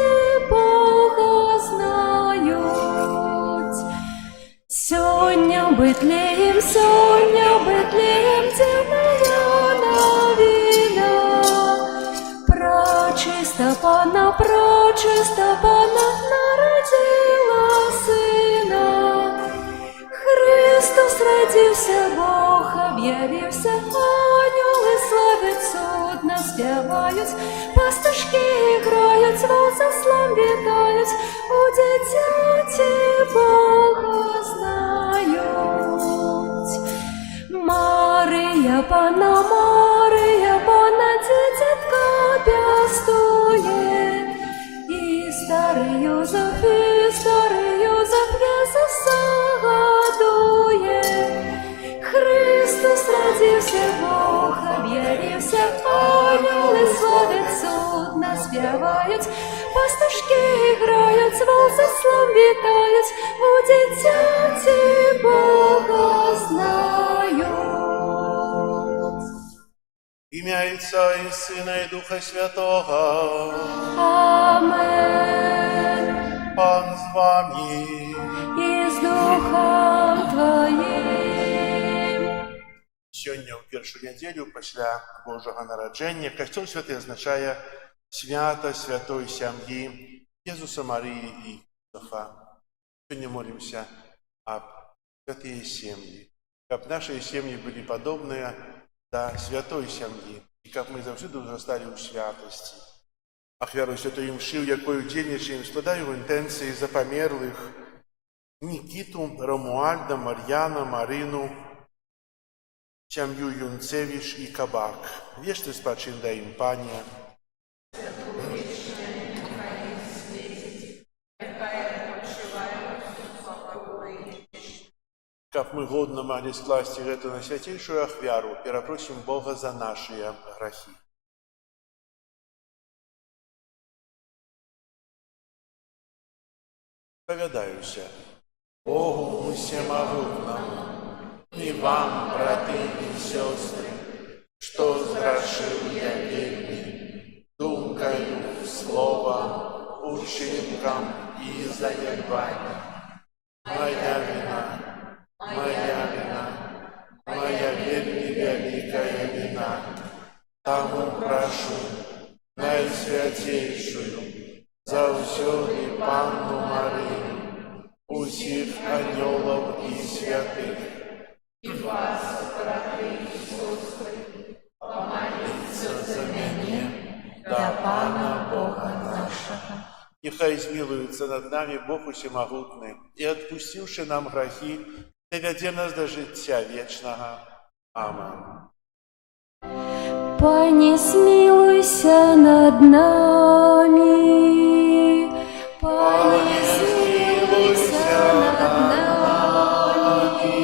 Бога знають. Сьогодні Бетлеєм, темная новина, пречиста Панна народила сина. Христос родився, Бог об'явився, ангели славять, судна співають, пастушки грають, волцослов вітають, у дитяті Бога знають. Марія Панна, дитятка п'ястує, і старий Йозеф Єсуса годує. Христос родився, Бог об'явився, ангели славять, судна співають, пастушки грають, волцослов вітають, у дитяті Бога знають. Ім'я Отця і Сина і Духа Святого. Амен. Пан з вами. І з Духом Твоїм. Сьогодні у першу неділю після Божого народження Костюл Святий означає свято святої сім'ї Ісуса, Марії і Йосифа. Сьогодні молимося об святій сім'ї, щоб наші сім'ї були подобні до святої сім'ї, і щоб ми завжди зростали у святості. Ахвяру святої мши, в якої дільничаємо, складаю в інтенції за померлих Нікіту, Ромуальда, Мар'яна, Марину, сім'ю Юнцевич і Кабак. Вічний спачин дай їм, Пані. Как мы годно могли скласти это на святейшую ахвяру, перепросим Бога за наши грехи. Повядаюся Богу всемогутному, и вам, браты и сестры, что зграшив я вельми, думкою, словом, учинком и заедбанием. Моя вина, моя вельми великая вина. Тому прошу найсвятейшую, завсёды Панну Марию, усіх ангелов и святых, и вас, браты и сестры, помолиться за меня, до Пана Бога нашего. Нехай змилуется над нами Бог Всемогутный, и, отпустивши нам грехи, доведе нас до життя вечного. Аминь. Пані, змилуйся над нами. Пані, змилуйся над нами.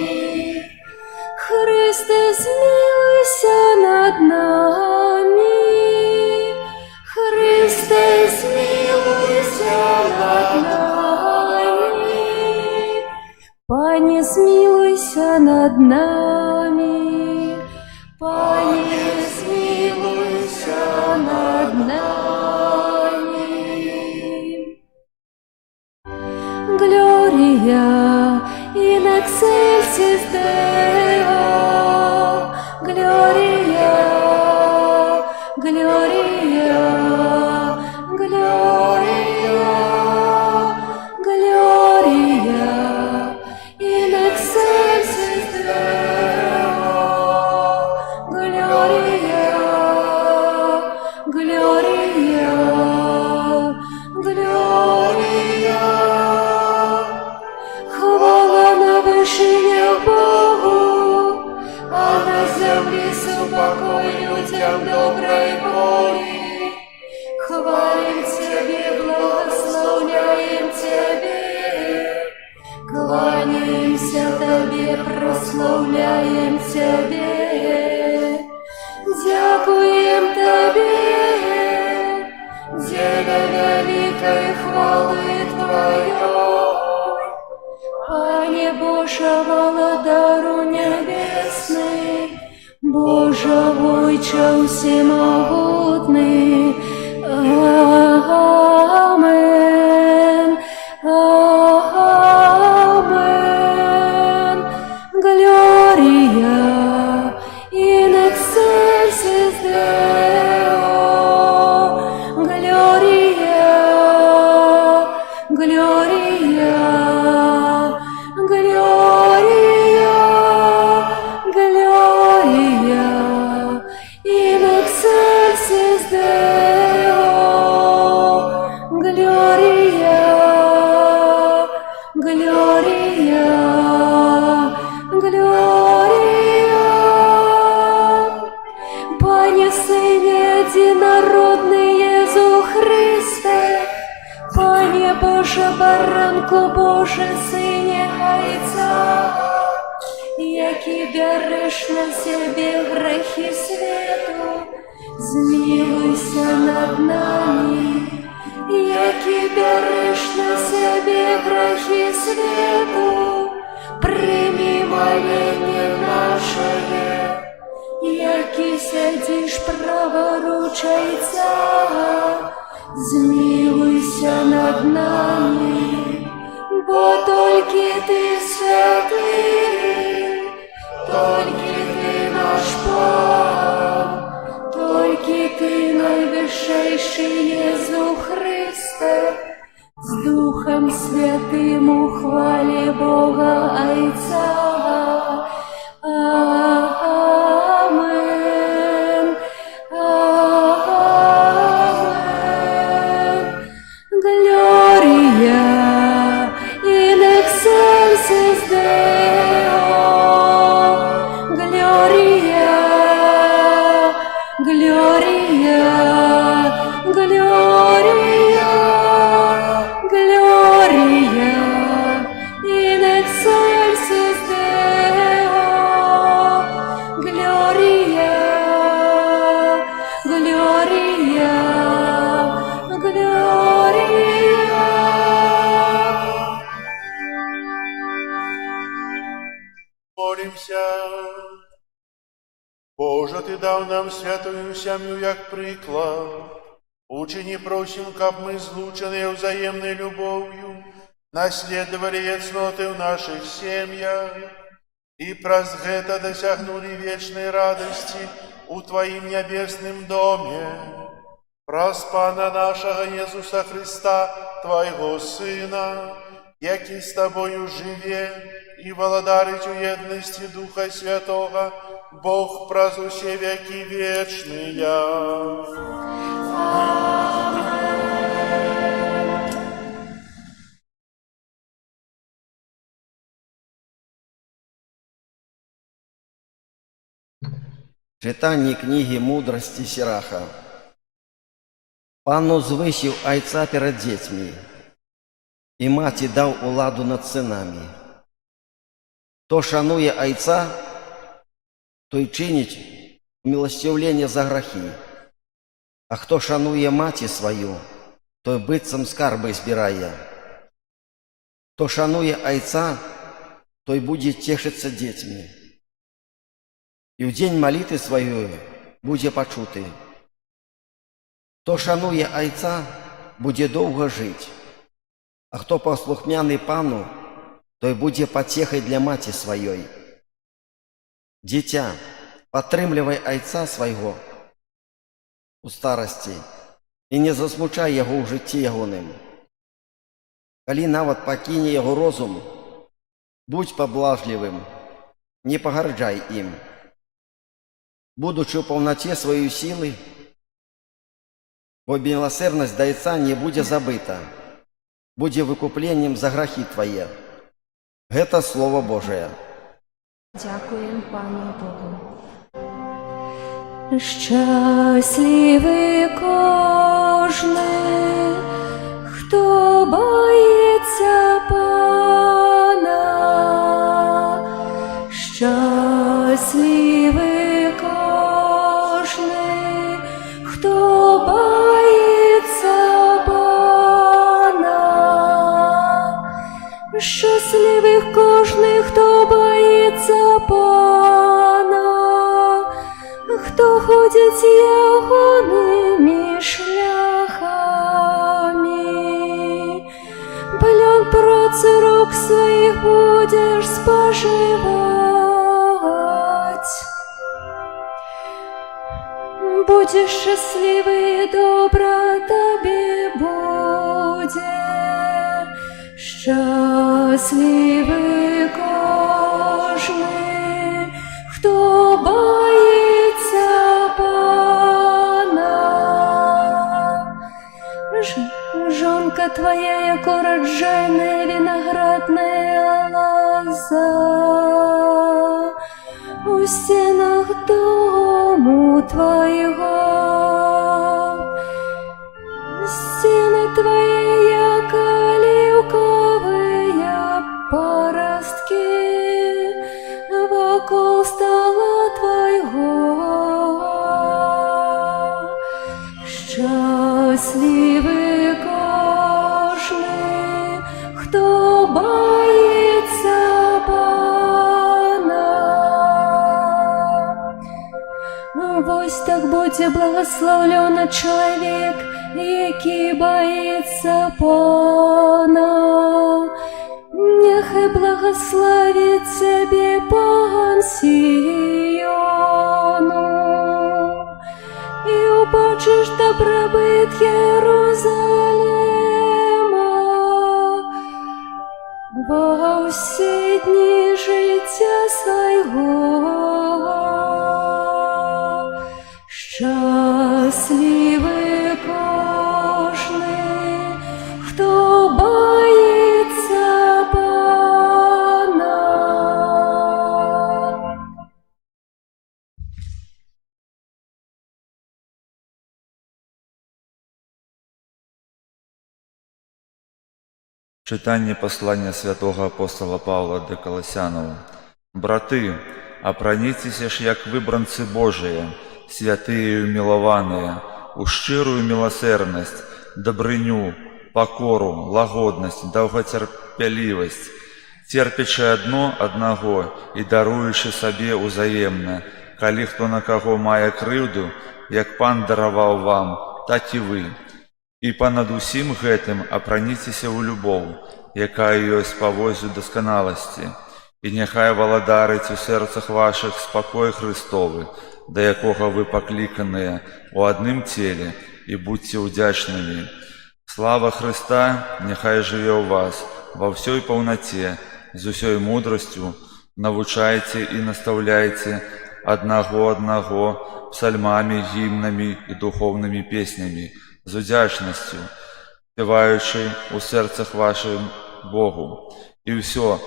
Христе, змилуйся над нами. Христе, змилуйся над нами. Пані, змилуйся над нами. Пані, змилуйся над нами. Глорія in excelsis Deo. Глорія, Глорія, Глорія, Глорія in excelsis Deo. Глорія, Глорія, Глорія. Хвала на вишинях Богу, а на землі супокой людям доброй волі. Хвалим Тебе, благословляем Тебе, кланяемся Тебе, прославляем Тебе, дякуем Тебе, деля великой хвалы Твоей. Владича всемогутный. Амен. Amen. Gloria in excelsis Deo. Gloria, Gloria, Gloria, Gloria in excelsis Deo. Gloria, Gloria, Gloria. Пане Сыне единородный Иису Христе, Пане Боже, Баранку Боже, Сыне Отца, який береш на себе грехи свету, змилуйся над нами. Який береш на себе грехи свету, прими моление наше. Який сидиш праворуч Отца, змилуйся над нами, бо тільки Ти святий, тільки Ти наш Бог, тільки Ти найвищейший Єсу Христе, з Духом Святим у хвалі Бога Отця. Amen. Amen. Gloria in excelsis Deo. Gloria, Gloria, Gloria, Gloria in excelsis Deo. Gloria, Gloria, Gloria. Молимся. Боже, Ти дав нам святую сям'ю як приклад. Учини, просим, каб мы, злученные взаимной любовью, наследовали ясноты в наших семьях и праз гэта досягнули вечной радости у Твоим небесным доме. Праз Пана нашего Иисуса Христа, Твоего Сына, який с Тобою живе и володарить у едности Духа Святого, Бог праз усе веки вечные. Читание книги мудрости Сираха. Пану звысіў айца перад дзецьмі, і маці даў уладу над сынамі. Хто шануе айца, той чыніць умилостивление за грахі, а хто шануе маці сваю, той быццам скарбы збірае. Хто шануе айца, той будзе цешыцца дзецьмі, і ў дзень маліты сваёй будзе пачуты. Хто шануе айца, будзе доўга жыць, а хто паслухмяны пану, той будзе пацехай для маці сваёй. Дзіця, падтрымлівай айца свайго у старасці і не засмучай яго ў жыцці ягоным. Калі нават пакіне яго розум, будзь паблажлівым, не пагарджай ім. Будучы ў паўнаце сваёй сілы, бо міласэрнасць да айца не будзе забыта, будзе выкупленнем за грахі твае. Гэта Слово Божие. Дякуємо Пану Богу. Щасливий кожний, хто боїться Пана. Щасливий кожний, хто боїться Пана. Щасливий кожний, хто боїться Пана, хто ходить ходить ягоними шляхами. Плен працы рук своих будешь споживать. Будешь счастливый, добра тобі буде. Щасливий кожний, хто боїться Пана. Жонка твоя, як уроджайная виноградная лоза, у стенах дому твоего. Стены твои, як оливковые паростки, вокруг стола твоего. Счастливый кожний, хто боїться Пана. Вось так будзе благословлен чоловік, який боїться Пана. Нехай благословить тебе Пан Сіону, і убачиш добробит Єрусалима во всі дні життя свого. Щасливий кожний, хто боїться Пана. Читання послання святого апостола Павла до Колосянам. Брати, апраніцеся ж, як вибранці Божії, святые умилованные, у щирую милосердность, добрыню, покору, лагодность, долготерпеливость, терпячи одно одного и даруючи собі узаємне, коли хто на кого має кривду, як Пан даровал вам, так і ви. І понад усім гэтым апраніцеся ў любоў, якая ёсць павоздзю дасканаласці, і няхай валадарыць у сэрцах вашых спакой Христовы, да якога вы пакліканыя у адным целе, і будьце ўдзячнымі. Слава Христа няхай жыве ў вас ва ўсёй паўнаце, з усёй мудрасцю, навучайце і настаўляйце аднаго псальмамі, гімнамі і духоўнымі песнямі, з удзячнасцю, спяваючы ў сэрцах вашым Богу. І ўсё,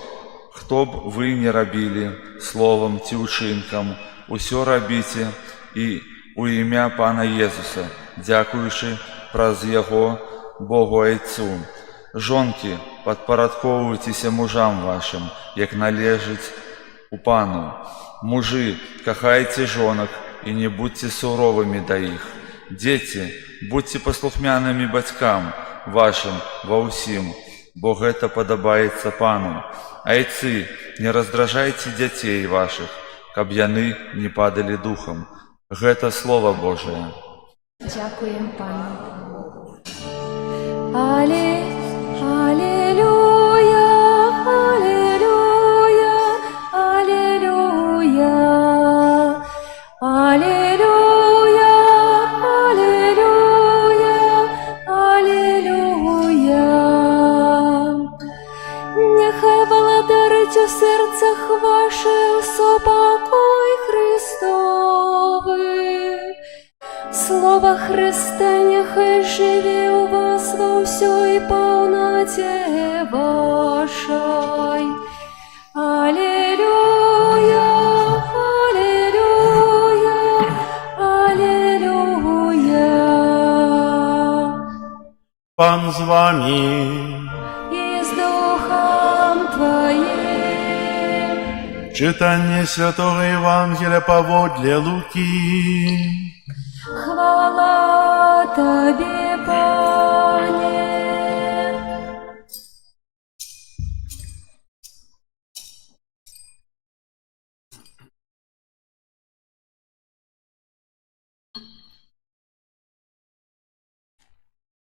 хто б вы не рабілі, словам ці ўчынкам, усё рабіце і ў імя Пана Езуса, дзякуючы праз Яго Богу Айцу. Жонкі, падпарадкоўвайцеся мужам вашым, як належыць у Пану. Мужы, кахайце жонак і не будьце суровымі да іх. Дзеці, будьце паслухмянымі бацькам вашым ва ўсім, бо гэта падабаецца Пану. Айцы, не раздражайце дзяцей вашых, каб яны не падалі духам. Гэта Слова Божае. Дякуємо, пане. Аллилуйя, аллилуйя, аллилуйя, аллилуйя, аллилуйя, аллилуйя. Нехай володарить у серцях ваших супокой Христовий. Слово Христа нехай живе у вас во всей полноте вашей. Аллилуйя, аллилуйя, аллилуйя. Пан з вами. И с Духом Твоим. Читання Святого Євангелія поводле Луки. Хвала Тобі, Пане.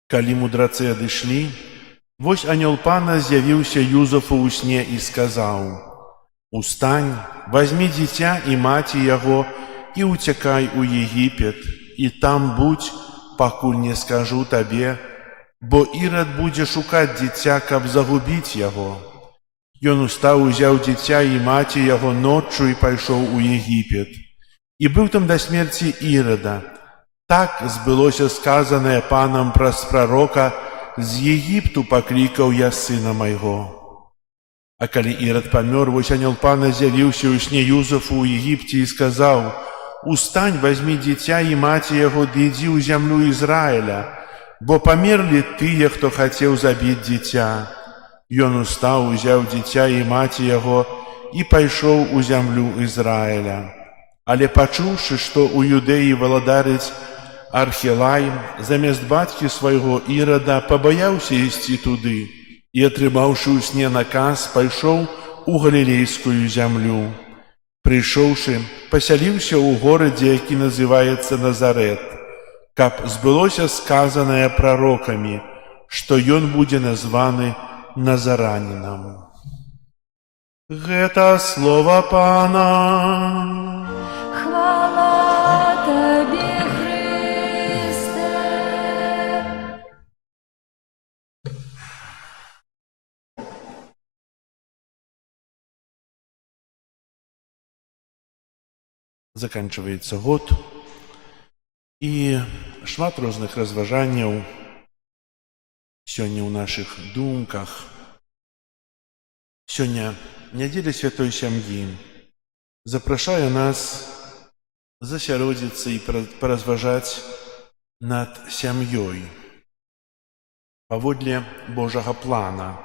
Калі мудрацы адышлі, вось анёл пана з'явіўся Юзафу ў сне і сказаў: «Устань, возьми дзіця і маці яго і уцякай у Егіпет, і там будь, пакуль не скажу табе, бо Ірад будзе шукаць дзіця, каб загубіць яго». Ён устаў, узяў дзіця і маці яго ноччу і пайшоў у Егіпет. І быў там да смерці Ірада. Так збылося сказанае панам праз прарока: «З Егіпту паклікаў я сына майго». А калі Ірад памёр, вось анёл пана з'явіўся ў сне Юзафу ў Егіпце і сказаў: «Устань, возьми дзіця і маці яго, ды ідзі ў зямлю Ізраіля, бо памерлі тыя, хто хацеў забіць дзіця». Ён устаў, узяў дзіця і маці яго і пайшоў у зямлю Ізраіля. Але пачуўшы, што ў Юдэі валадарыць Архелай, замест бацькі свайго Ірада, пабаяўся ісці туды і, атрымаўшы ў сне наказ, пайшоў у галілейскую зямлю. Прыйшоўшы, пасяліўся ў горадзе, які называецца Назарэт, каб збылося сказанае прарокамі, што ён будзе названы Назаранінам. Гэта слова пана. Хвала Табе, Христе. Заканчивается год, і шмат розных разважанняў сёння ў нашых думках. Сёння нядзеля святой сям'і запрашае нас засяродзіцца і паразважаць над сям'ёй паводле Божага плана.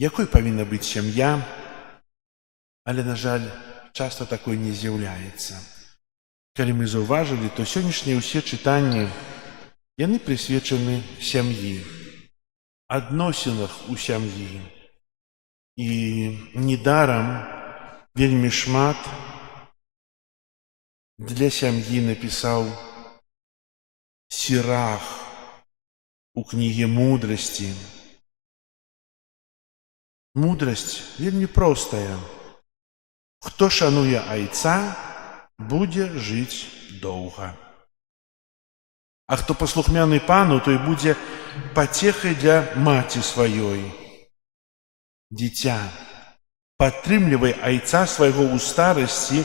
Якой павінна быць сям'я, але, на жаль, часта такой не з'яўляецца. Калі мы заўважылі, то сённяшнія ўсе чытанні, яны прысвечаны сям'і, адносінах у сям'і. І недарам вельмі шмат для сям'і напісаў Сірах у кнізе мудрасці. Мудрасць вельмі простая. Хто шануе айца, будзе жыць доўга. А хто паслухмяны пану, той будзе пацехай для маці сваёй. Дзіця, падтрымлівай айца свайго ў старасці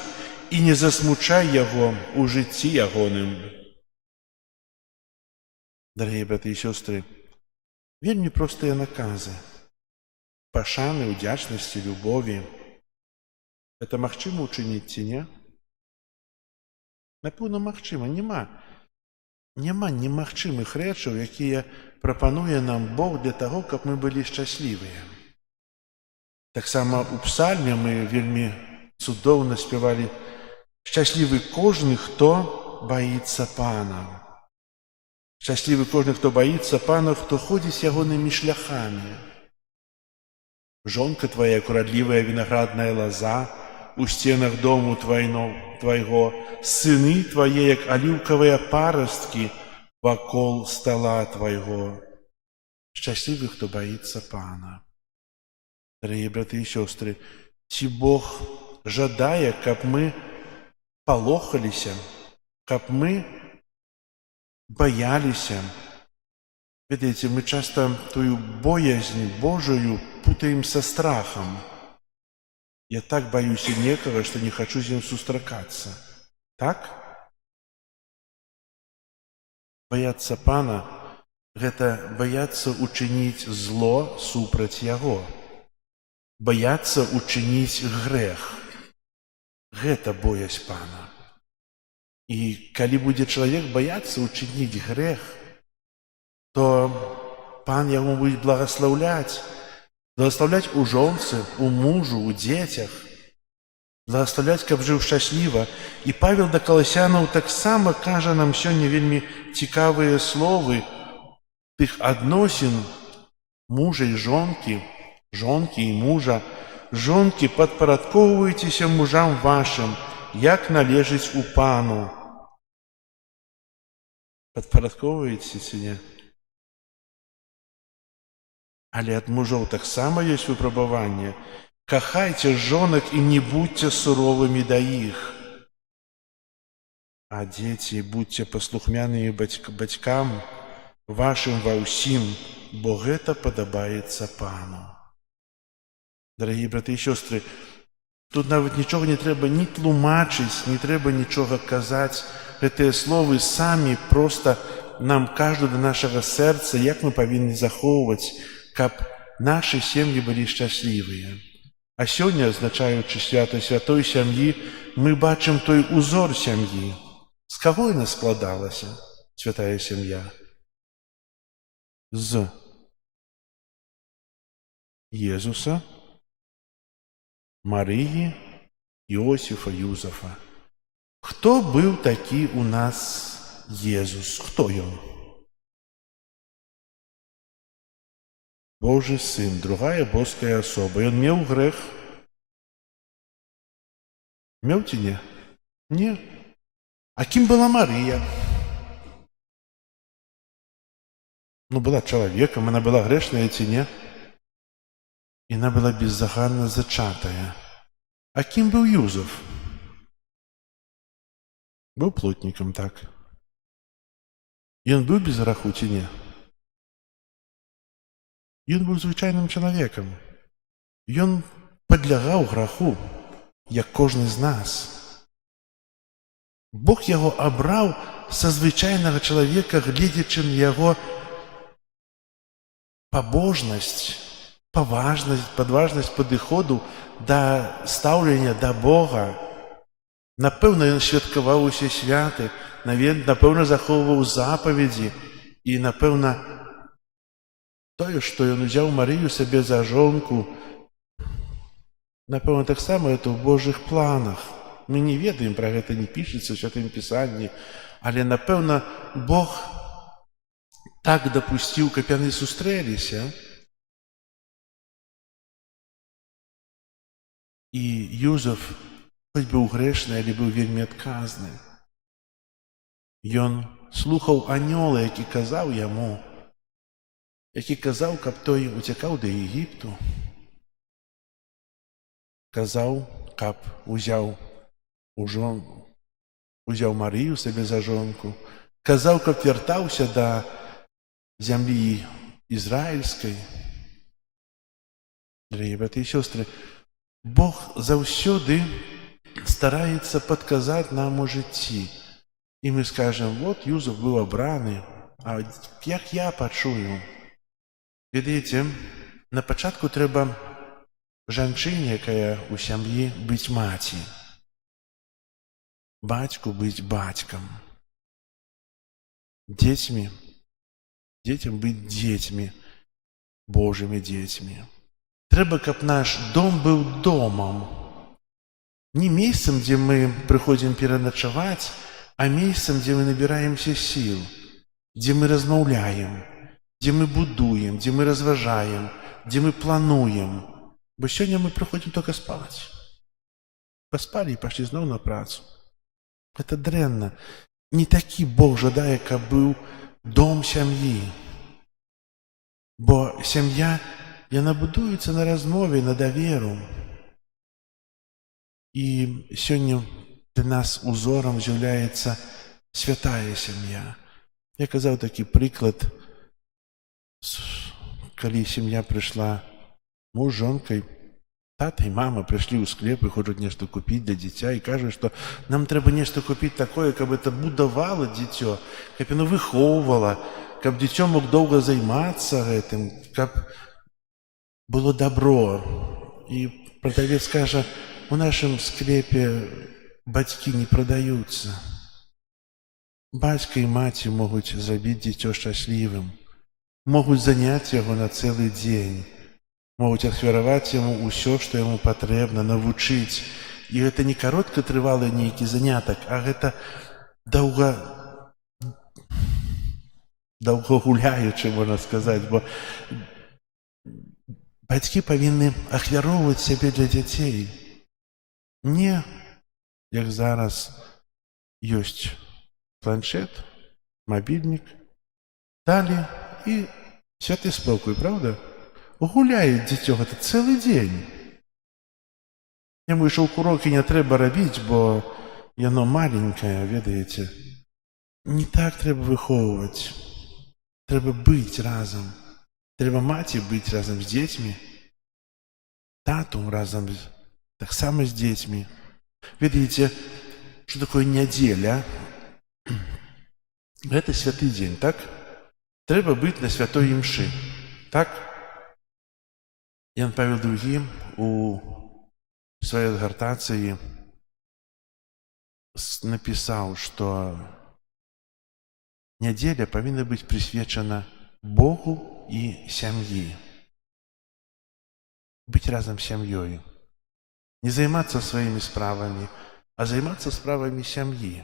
і не засмучай яго ў жыцці ягоным. Дарагія браты і сёстры, вельмі простыя наказы. Пашаны, удзячнасці, любові. Гэта магчыма ўчыніць ці не? Напэўна, магчыма. Няма немагчымых рэчаў, якія прапануе нам Бог для таго, каб мы былі шчаслівыя. Таксама ў псальме мы вельмі цудоўна спявалі: «Шчаслівы кожны, хто баіцца пана». Шчаслівы кожны, хто баіцца пана, хто ходзіць ягонымі шляхамі. Жонка твая, як урадлівая вінаградная лаза, у сценах дому твайго, сыны твае, як аліўкавыя парасткі, вакол стала твайго. Шчаслівы, хто баіцца пана. Дарагія браты і сёстры, ці Бог жадае, каб мы палохаліся, каб мы баяліся? Ведаеце, мы часта тую боязнь Божию путаем са страхам. Я так баюся некага, што не хачу з ім сустракацца. Так? Баяцца пана – гэта баяцца учыніць зло супраць яго. Баяцца учыніць грэх. Гэта боязь пана. І калі будзе чалавек баяцца учыніць грэх, то пан яго будзе благаслаўляць у жонцы, у мужу, у дзецях, благаслаўляць, каб жыў шчасліва. І Павел да Каласянаў таксама кажа нам сёння вельмі цікавыя словы тых адносін мужа і жонкі, жонкі і мужа. Жонкі, падпарадкоўвайцеся мужам вашым, як належыць у пану. Падпарадкоўваеце ці не? Але ад мужоў таксама ёсць выпрабаванне. Кахайце жонак і не будьце суровымі да іх. А дзеці, будьце паслухмянымі бацькам вашым ва ўсім, бо гэта падабаецца Пану. Дарагія браты і сёстры, тут нават нічога не трэба ні тлумачыць, не трэба нічога казаць. Гэтыя словы самі проста нам кажуць да нашага сэрца, як мы павінны захоўваць, каб нашы сем'і былі шчаслівыя. А сёння, адзначаючы свята святой сям'і, мы бачым той узор сям'і. З каго яна складалася, святая сям'я? З Езуса, Марыі, Іосіфа, Юзафа. Хто быў такі у нас Езус? Хто ён? Божий сын, другая боская асоба. Ён меў грэх? Меў ці не? Не. А кім была Марыя? Была чалавекам, она была грэшная ці не? Яна была беззаганна зачатая. А кім быў Юзаф? Быў плотнікам, так. Ён быў без граху ці не? Ён быў звычайным чалавекам. Ён падлягаў граху, як кожны з нас. Бог яго абраў са звычайнага чалавека, гледзячы на яго пабожнасць, падважнасць падыходу да стаўлення да Бога. Напэўна, ён святкаваў усе святы, напэўна, захоўваў запаведзі і, напэўна, тое, што ён узяў Марыю сабе за жонку, напэўна, таксама это ў Божых планах. Мы не ведаем, пра гэта не пішацца ў Святым Пісанні, але, напэўна, Бог так дапусціў, каб яны сустрэліся. І Юзаф, хоць быў грэшны, але быў вельмі адказны. Ён слухаў анёла, які казаў яму, каб той уцякаў да Егіпту. Казаў, каб узяў Марыю сабе за жонку. Казаў, каб вяртаўся да зямлі ізраільскай. Дарагія браты і сёстры, Бог заўсёды стараецца падказаць нам у жыцці. І мы скажам, вот Юзаф быў абраны, а як я пачую? Ведаеце, на пачатку трэба жанчыне, якая ў сям'і, быць маці. Бацьку быць бацькам. Дзецям быць дзецьмі, Божымі дзецьмі. Трэба, каб наш дом быў домам. Не месцам, дзе мы прыходзім пераначаваць, а месцам, дзе мы набіраемся сіл, дзе мы размаўляем, дзе мы будуем, дзе мы разважаем, дзе мы плануем. Бо сёння мы прыходзім толькі спаць. Паспалі і пашлі зноў на працу. Гэта дрэнна. Не такі Бог жадае, каб быў дом сям'і. Бо сям'я, яна будуецца на размове, на даверу. І сёння для нас узорам з'яўляецца святая сям'я. Я казаў такі прыклад, калі сям'я прыйшла, муж з жонкай, тата і мама прыйшлі ў склеп і хочуць нешта купіць для дзіця і кажуць, што нам трэба нешта купіць такое, каб это будавала дзіцё, каб яно выхоўвала, каб дзіцё мог доўга займацца гэтым, каб было добро. І прадавец кажа, у нашым склепе бацькі не прадаюцца. Бацька і маці могуць зрабіць дзіцё шчаслівым, могуць заняць яго на цэлы дзень, могуць ахвяраваць яму ўсё, што яму патрэбна, навучыць. І гэта не кароткатрывалы нейкі занятак, а гэта даўгагуляючы, можна сказаць, бо бацькі павінны ахвяроўваць сябе для дзяцей. Не, як зараз ёсць планшет, мабільнік, далі і святы спокой, правда? гуляе дзіцё гэта цэлы дзень. Яму і шаўкурокі не трэба рабіць, бо яно маленькае, ведаеце. Не так трэба выхоўваць. Трэба быць разам. Трэба маці быць разам з дзецьмі. Тату разам таксама з дзецьмі. Ведаеце, што такое нядзеля? Гэта святы дзень, так? Трэба быць на святой імшы, так? Ян Павел II у сваёй адгартацыі напісаў, што нядзеля павінна быць прысвечана Богу і сям'і. Быць разам з сям'ёй. Не займацца сваімі справамі, а займацца справамі сям'і.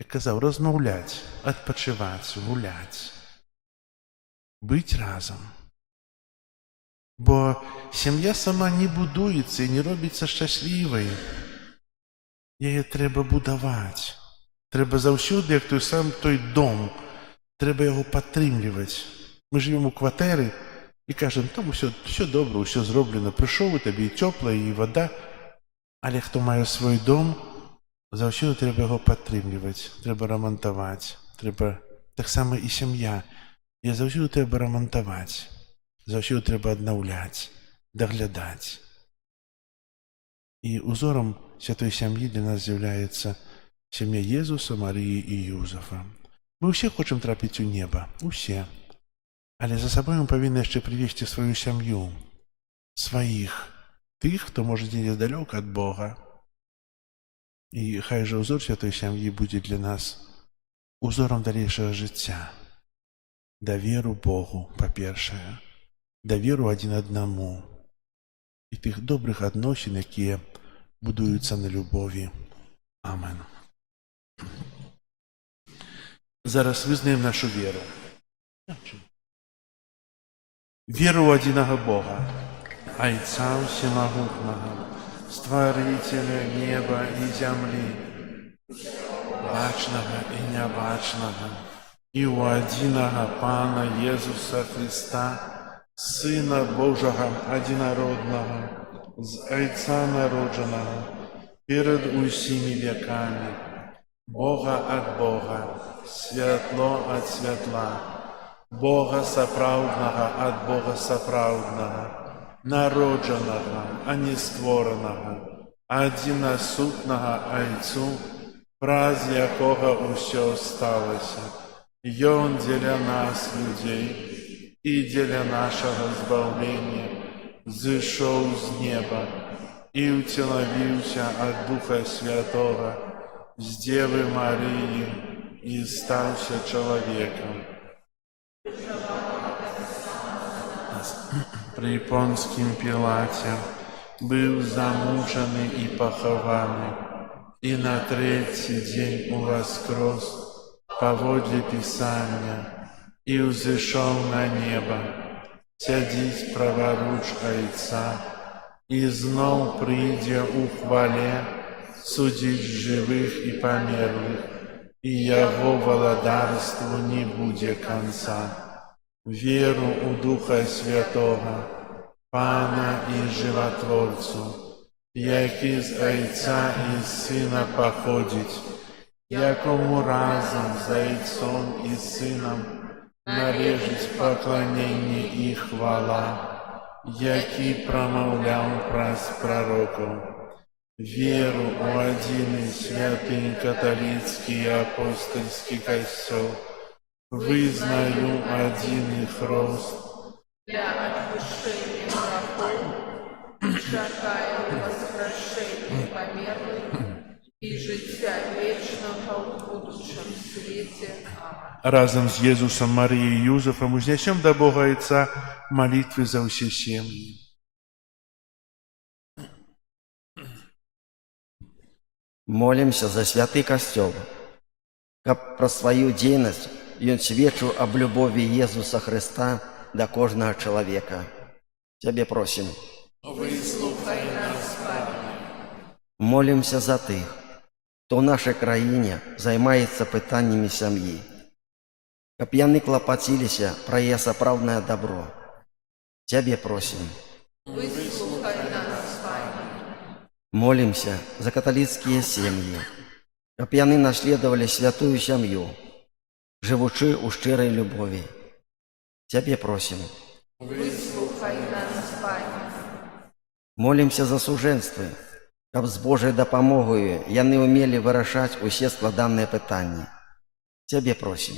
Як казаў, размаўляць, адпачываць, гуляць. Быць разам. Бо сям'я сама не будуецца і не робіцца шчаслівай. Яе трэба будаваць. Трэба заўсёды, як той дом, трэба яго падтрымліваць. Мы жывем у кватэры і кажам, там усё добра, усё зроблена, прыйшоў, і табе і цёпла, і вада. Але хто мае свой дом, заўсёды трэба яго падтрымліваць, трэба рамантаваць. Таксама і сям'я. Яе заўсёды трэба рамантаваць. Заўсёды трэба аднаўляць, даглядаць. І узорам святой сям'і для нас з'яўляецца сям'я Езуса, Марыі і Юзафа. Мы ўсе хочам трапіць у неба, усе. Але за сабой мы павінны яшчэ прывесці сваю сям'ю, сваіх, тых, хто можа дзе здалёк ад Бога. І хай жа ўзор святой сям'і будзе для нас узорам далейшага жыцця. Даверу Богу, па-першае, даверу адзін аднаму і тых добрых адносін, якія будуюцца на любові. Амен. Зараз вызнаем нашу веру. Веру ў адзінага Бога, Айца Всемагутнага, Стварыцеля неба і зямлі, бачнага і нябачнага, і ў адзінага Пана Езуса Христа, Сына Божага адзінароднага, з Айца народжанага, перад усімі векамі, Бога ад Бога, святло ад святла, Бога сапраўднага ад Бога сапраўднага, народжанага, а не створанага, адзінасутнага Айцу, праз якога ўсё сталася. Ён дзеля нас, людзей, і дзеля нашага збаўлення зышоў з неба і ўцелавіўся ад Духа Святога з Дзевы Марыі і стаўся чалавекам. Пры Понскім Пілаце быў замучаны і пахаваны, і на трэці дзень уваскрос паводле Пісання і ўзышоў на неба, сядзіць праваруч Айца, і зноў прыйдзе ў хвале судзіць жывых і памерлых, і яго валадарству не будзе канца. Веру ў Духа Святога, Пана і Жыватворцу, які з Айца і з Сына паходзіць, якому разам з Айцом і Сынам належыць пакланенне і хвала, які прамаўляў праз прарокаў. Веру ў адзіны святы каталіцкі і апостальскі касцёл, вызнаю адзіны хрост для адпушчэння грахоў, чакаю воскрешэння памерлых і жыцця вечнага ў будучым свеце. Разам з Езусам, Марыяй і Юзафам узнясем да Бога Айца малітвы за ўсе сем'і. Молимся за святы касцёл, каб пра сваю дзейнасць ён сведчыў аб любові Езуса Христа да кожнага чалавека. Цябе просім. Выслухай нас, Пане. Молимся за тых, хто ў нашай краіне займаецца пытаннямі сям'і, каб яны клапаціліся пра яе сапраўднае дабро, Тебе просим. Выслухай нас, Пане. Молимся за католицкие семьи, каб яны наследовали святую сям'ю, живучи у шчырай любові. Тебе просим. Выслухай нас, Пане. Молимся за сужэнствы, каб з Божай дапамогаю яны ўмелі вырашаць усе складаныя пытанні. Тебе просим.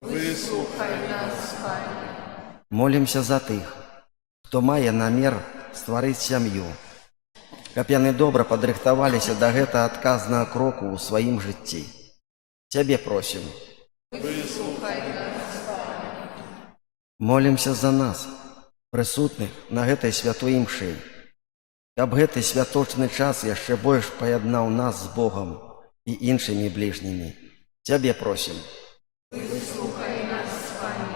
Выслухай нас, Пане. Молимся за тых, хто мае намер стварыць сям'ю, каб яны добра падрыхтаваліся да гэтага адказнага кроку ў сваім жыцці. Тебе просим. Выслухай нас, Пане. Молимся за нас, прысутных на гэтай святой імшы, каб гэты святочны час яшчэ больш паяднаў нас з Богом і іншымі бліжнімі. Тебе просим. Выслухай нас, Пане.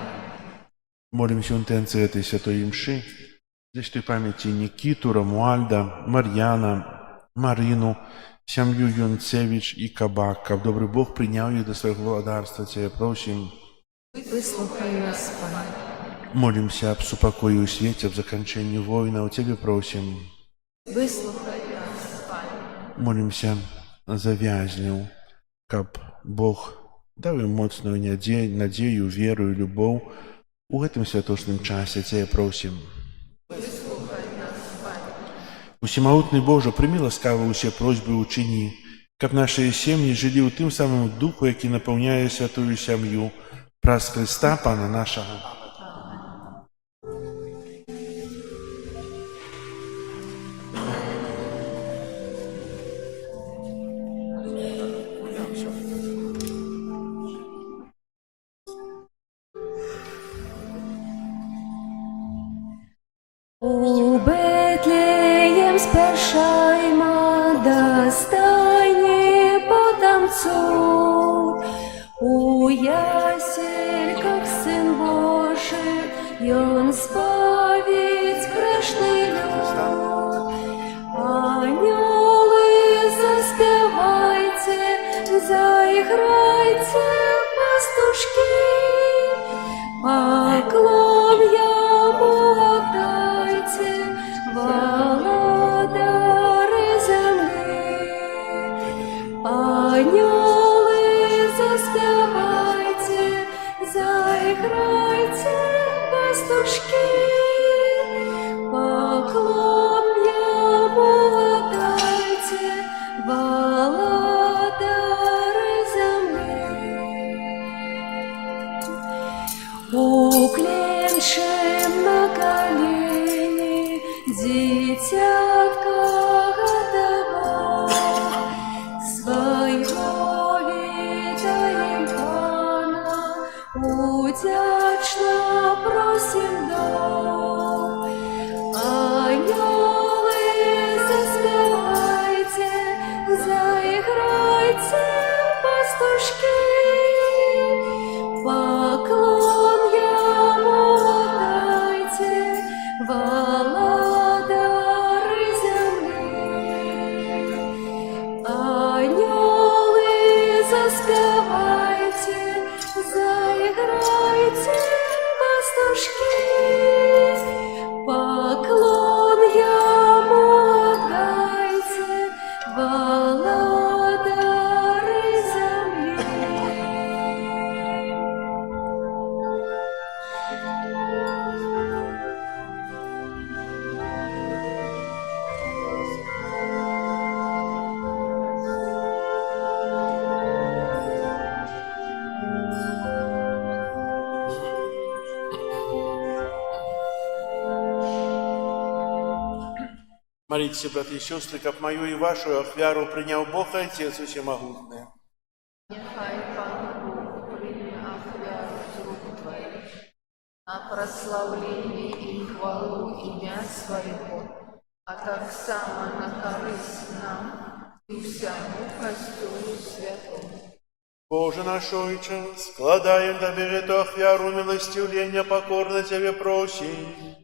Молимся в интенции этой святой мши, за святой памяти Никиту, Рамуальда, Марьяна, Марину, семью Юнцевич и Кабак, каб добрый Бог принял их до своего владарства. Тебе просим. Выслухай нас, Пане. Молимся об супокою и свете, об закончении войны. У Тебе просим. Выслухай нас, Пане. Молимся за вязню, каб Бог дал им моцную надею, веру и любовь у гэтым святочным часе. Тебе просим. Усемогутный Боже, прими ласкаво усе просьбы учини, каб наши семьи жили у тым самым духу, який наполняє святую сям'ю, праз Христа Пана нашого. У Бетлеєм спершайма достойні потанцуй, у ясельках Сын Божий, Ён збавить грешний люд. Аньоли, заспівайте, заіграйте, пастушки, поклон Йому отдайте, володари земли. Аньоли, заспівайте, заіграйте, пастушки, поклон Йому отдайте, володари земли. Уклінчим на коліні дитятка годова, свого вітаєм Пана, удячно просим дом. Аньоли, заспівайте, заіграйте, пастушки, поклон Йому отдайте, володари земли. Аньоли, заспівайте, заіграйте, пастушки, поклон Йому отдайте, володари земли. Молитесь, братья и сестры, как мою и вашу ахвяру принял Бог и Отец Всемогутный. Нехай Пан Бог прийме ахвяру з рук Твоих на прославление и хвалу имя Своего, а так само на корысть нам и всему Костюлю Святому. Боже наш Отче, складаем Тебе эту ахвяру милостивления, покорно Тебе просим,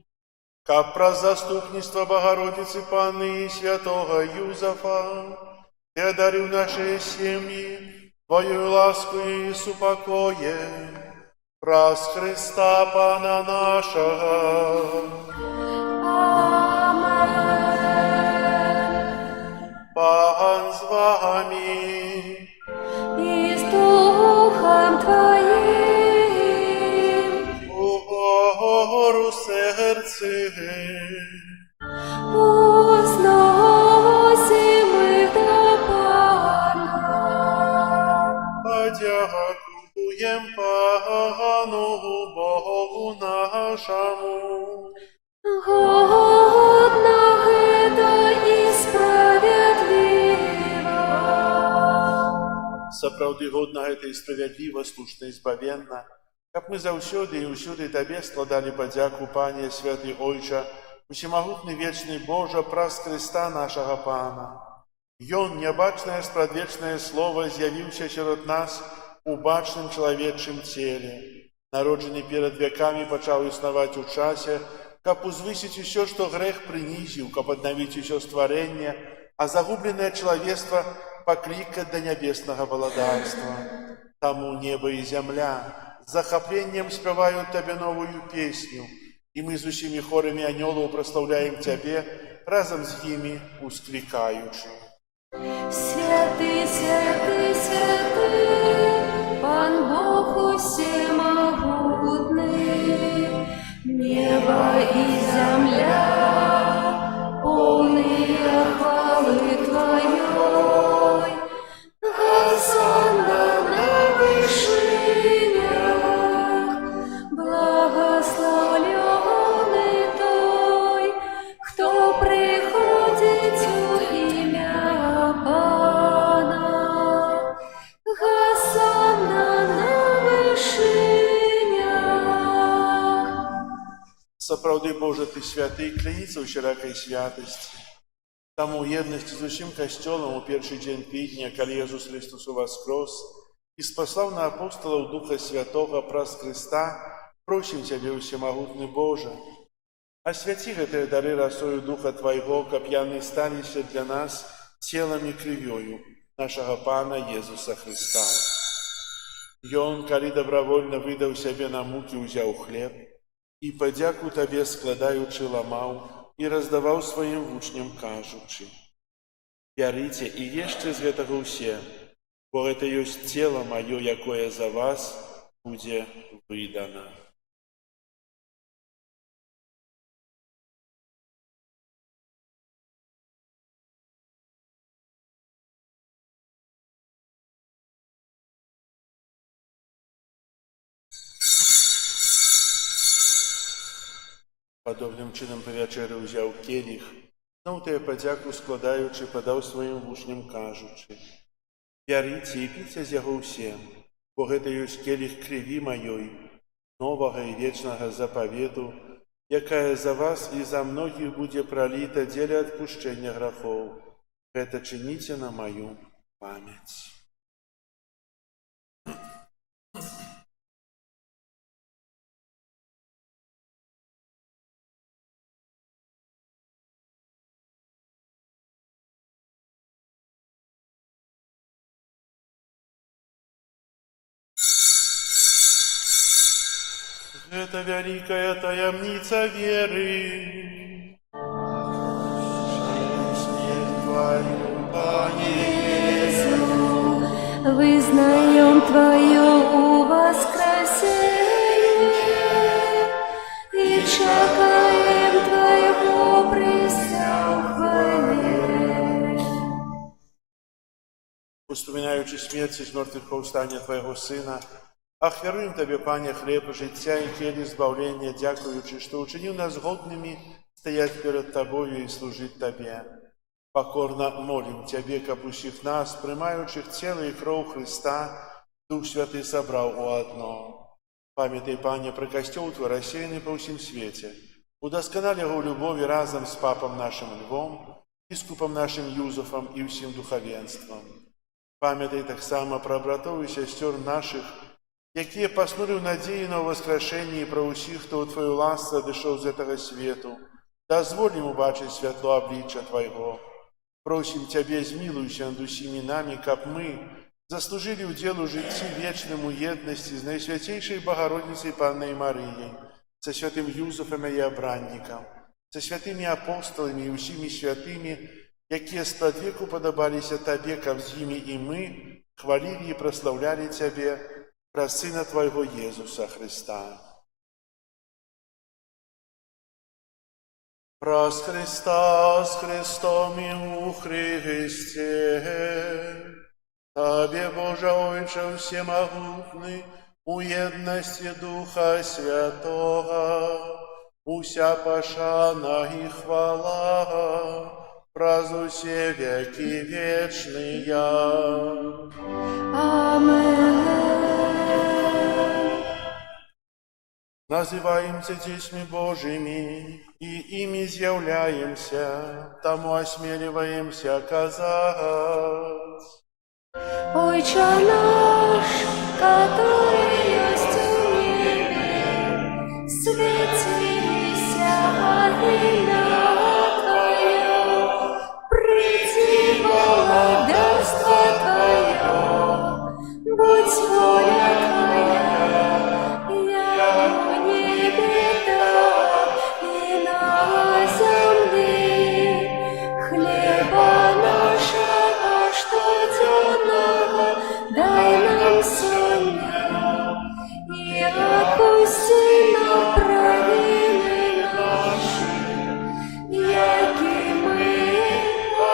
как про заступництво Богородицы Панны и святого Юзефа, Ты дарил наши семьи Твою ласку и супокоем, праз Христа Пана нашего. нашему. Годно это и справедливо. Сапраўды годна гэта і справядліва, слушна і збавенна, каб мы заўсёды і ўсюды Табе складалі падзяку, Пане, святы Ойча, усемагутны вечны Божа, праз Христа нашага Пана. Ён, нябачнае спрадвечнае Слово, з'явіўся сярод нас у бачным чалавечым целе. Народжаны перад вякамі, пачаў існаваць у часе, каб узвысіць усё, што грэх прынізіў, каб аднавіць усё стварэнне, а загубленае чалавецтва паклікаць да нябеснага валадарства. Таму неба і зямля з захапленнем спяваюць Табе новую песню, і мы з усімі хорамі анёлаў праслаўляем Цябе, разам з імі усклікаючы. Святы, святы, святы, Пан Бог усемогутный, небо и земля, полные хвалы Твоей. Госанна на вершинах, благословленный Той, кто приходит в имя Пана. Госанна на вершинах. Сапраўды, Божа, Ты святы, кляніцца ў шырокай святасці. Таму ў еднасці з усім касцёлам у першы дзень тыдня, калі Езус Христос уваскрос і спаслаў на апосталаў Духа Святога праз Христа, просім Цябе, усемагутны Божа, асвяці гэтыя дары расою Духа Твайго, каб яны сталіся для нас целам і крывёю нашага Пана Езуса Христа. Ён, калі добравольна выдаў сябе на мукі, узяў хлеб і падзяку Табе складаючы ламаў і раздаваў сваім вучням, кажучы: «Бярыце і ешце з гэтага ўсе, бо гэта ёсць цела маё, якое за вас будзе выдана». Падобным чынам па вячэры ўзяў келіх, зноў тая падзяку складаючы, падаў сваім вучням, кажучы: «Бярыце і піце з яго ўсе, бо гэта ёсць келіх крыві маёй, новага і вечнага запавету, якая за вас і за многіх будзе праліта дзеля адпушчэння грахоў. Гэта чыніце на маю памяць». Это великая таямница веры. Смерть Твою, Пане Иисус, Вызнаем Твое воскресение и чекаем Твоего присягвания. Успоминаючи смерть из мертвых повстания Твоего Сына, ахвяруем Табе, Пане, хлеб життя и келих збавлення, дякуючи, что учинил нас годными стоять перед Тобою и служить Табе. Покорно молим Тебе, каб усіх нас, приймаючих тело и кров Христа, Дух Святый собрал у одно. Памятай, Пане, про костел Твой, рассеянный по всем свете. Удосконали его в любови разом с Папом нашим Львом, Біскупом нашим Юзефом и всем духовенством. Памятай так само про братов и сестер наших, якія паснулі ў надзеі на ўваскрашэнне, і пра ўсіх, хто ў Тваю ласку адышоў з гэтага свету. Дазволь ім убачыць святло аблічча Твайго. Просім Цябе, змілуйся над усімі намі, каб мы заслужылі ўдзел у жыцці вечным у еднасці з Найсвяцейшай Багародніцай Паннай Марыяй, са святым Юзефам і абраннікам, са святымі апосталамі і ўсімі святымі, якія спрадвеку падабаліся Табе, каб з імі і мы хвалілі і праслаўлялі Цябе праз Сына Твайго Езуса Христа. Праз Христа, с Христом и у Христе, Табе, Боже Ойче всемогутный, у єдності Духа Святого, уся пошана и хвала, празднуйся веки вечные. Амен. Называемся детьми Божьими, и ими изъявляемся, тому осмеливаемся оказать. Отче наш, который есть в небе, светися имя Твое, приди владарство Твое, будь воля Твоя, як в небе, так и на земле. Хлеба нашего штоденного дай нам сегодня, и отпусти нам провины наши, яки мы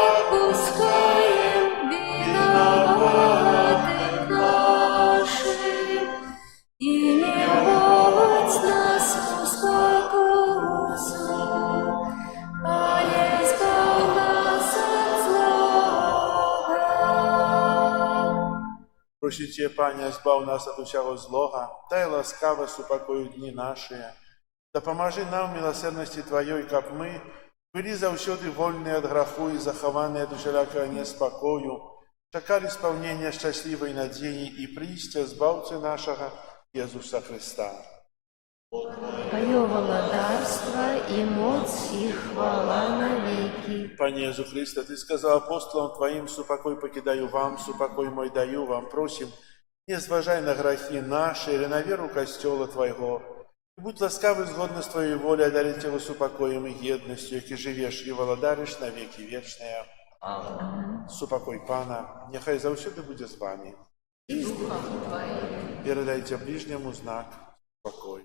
отпускаем виноватым нашим, и не вводь нас в искушение, а избавь нас от злого. Просите, Пане, збав нас от усякого злога, дай ласкаво супокою дни наши, да поможи нам в милосердности Твоей, как мы, были завсёды вольные от греху и захованные от усялякого неспокою, чекали исполнения счастливой надеи и пристя Збавцы нашего Иисуса Христа. Твое владарство и моц и хвала навеки. Пане Иисус Христе, Ты сказал апостолам Твоим, супокой покидаю вам, супокой мой даю вам, просим, не зважай на грехи наши или на веру костела Твоего, и будь ласкавый згодно с Твоей волей одарить Его супокоем и едностью, яки живешь и володаришь на веки вечные. Аминь. Супокой Пана, нехай завсёды будет с вами. И с Духом Твоим. Передайте ближнему знак покой.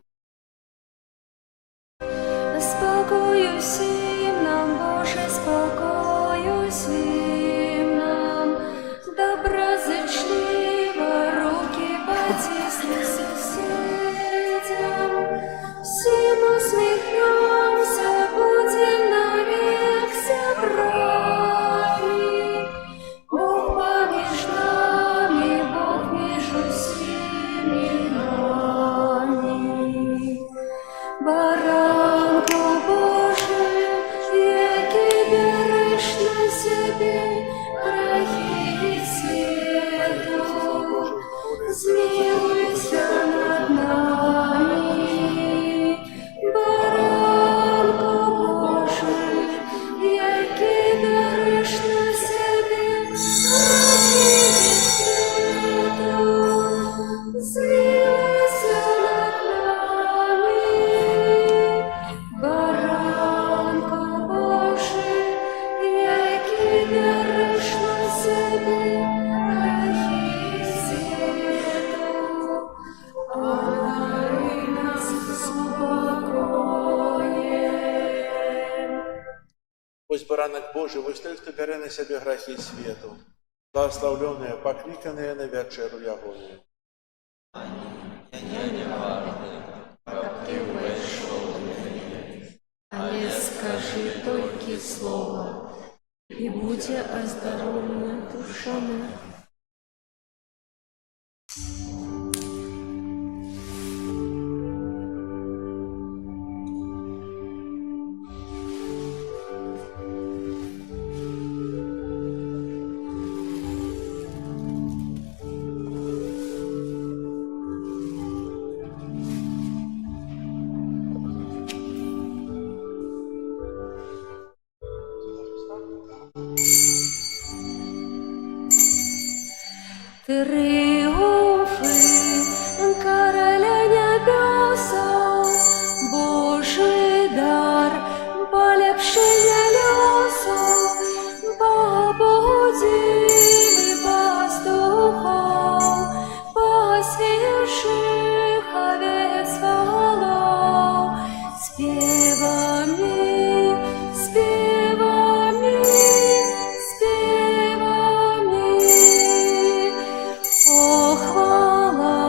Спокою всім нам, Боже, спокою всім нам, доброзичливо руки потисни сусідям, всім усміхнемся, будем навек сябрами. Бог поміж нами, Бог між усіми нами. Баранку Божий, який береш на себе грехи світу, змилуйся над нами. Баранку Божий, який береш на себе грехи світу, змилуйся над нами. Баранку Божий, який береш на себе грехи світу, одари нас спокоєм. Ось баранок Божий, ось той, хто бере на себе грехи світу, благословленные, покликаные на вечеру Ягону. Але скажи только слово, и будь оздоровлена душа моя. Тріумфи короля небеса, Божий дар, полепшення лесу, побудили пастухов, посвежих овец волов, спевами, спевами, спевами. О, хвала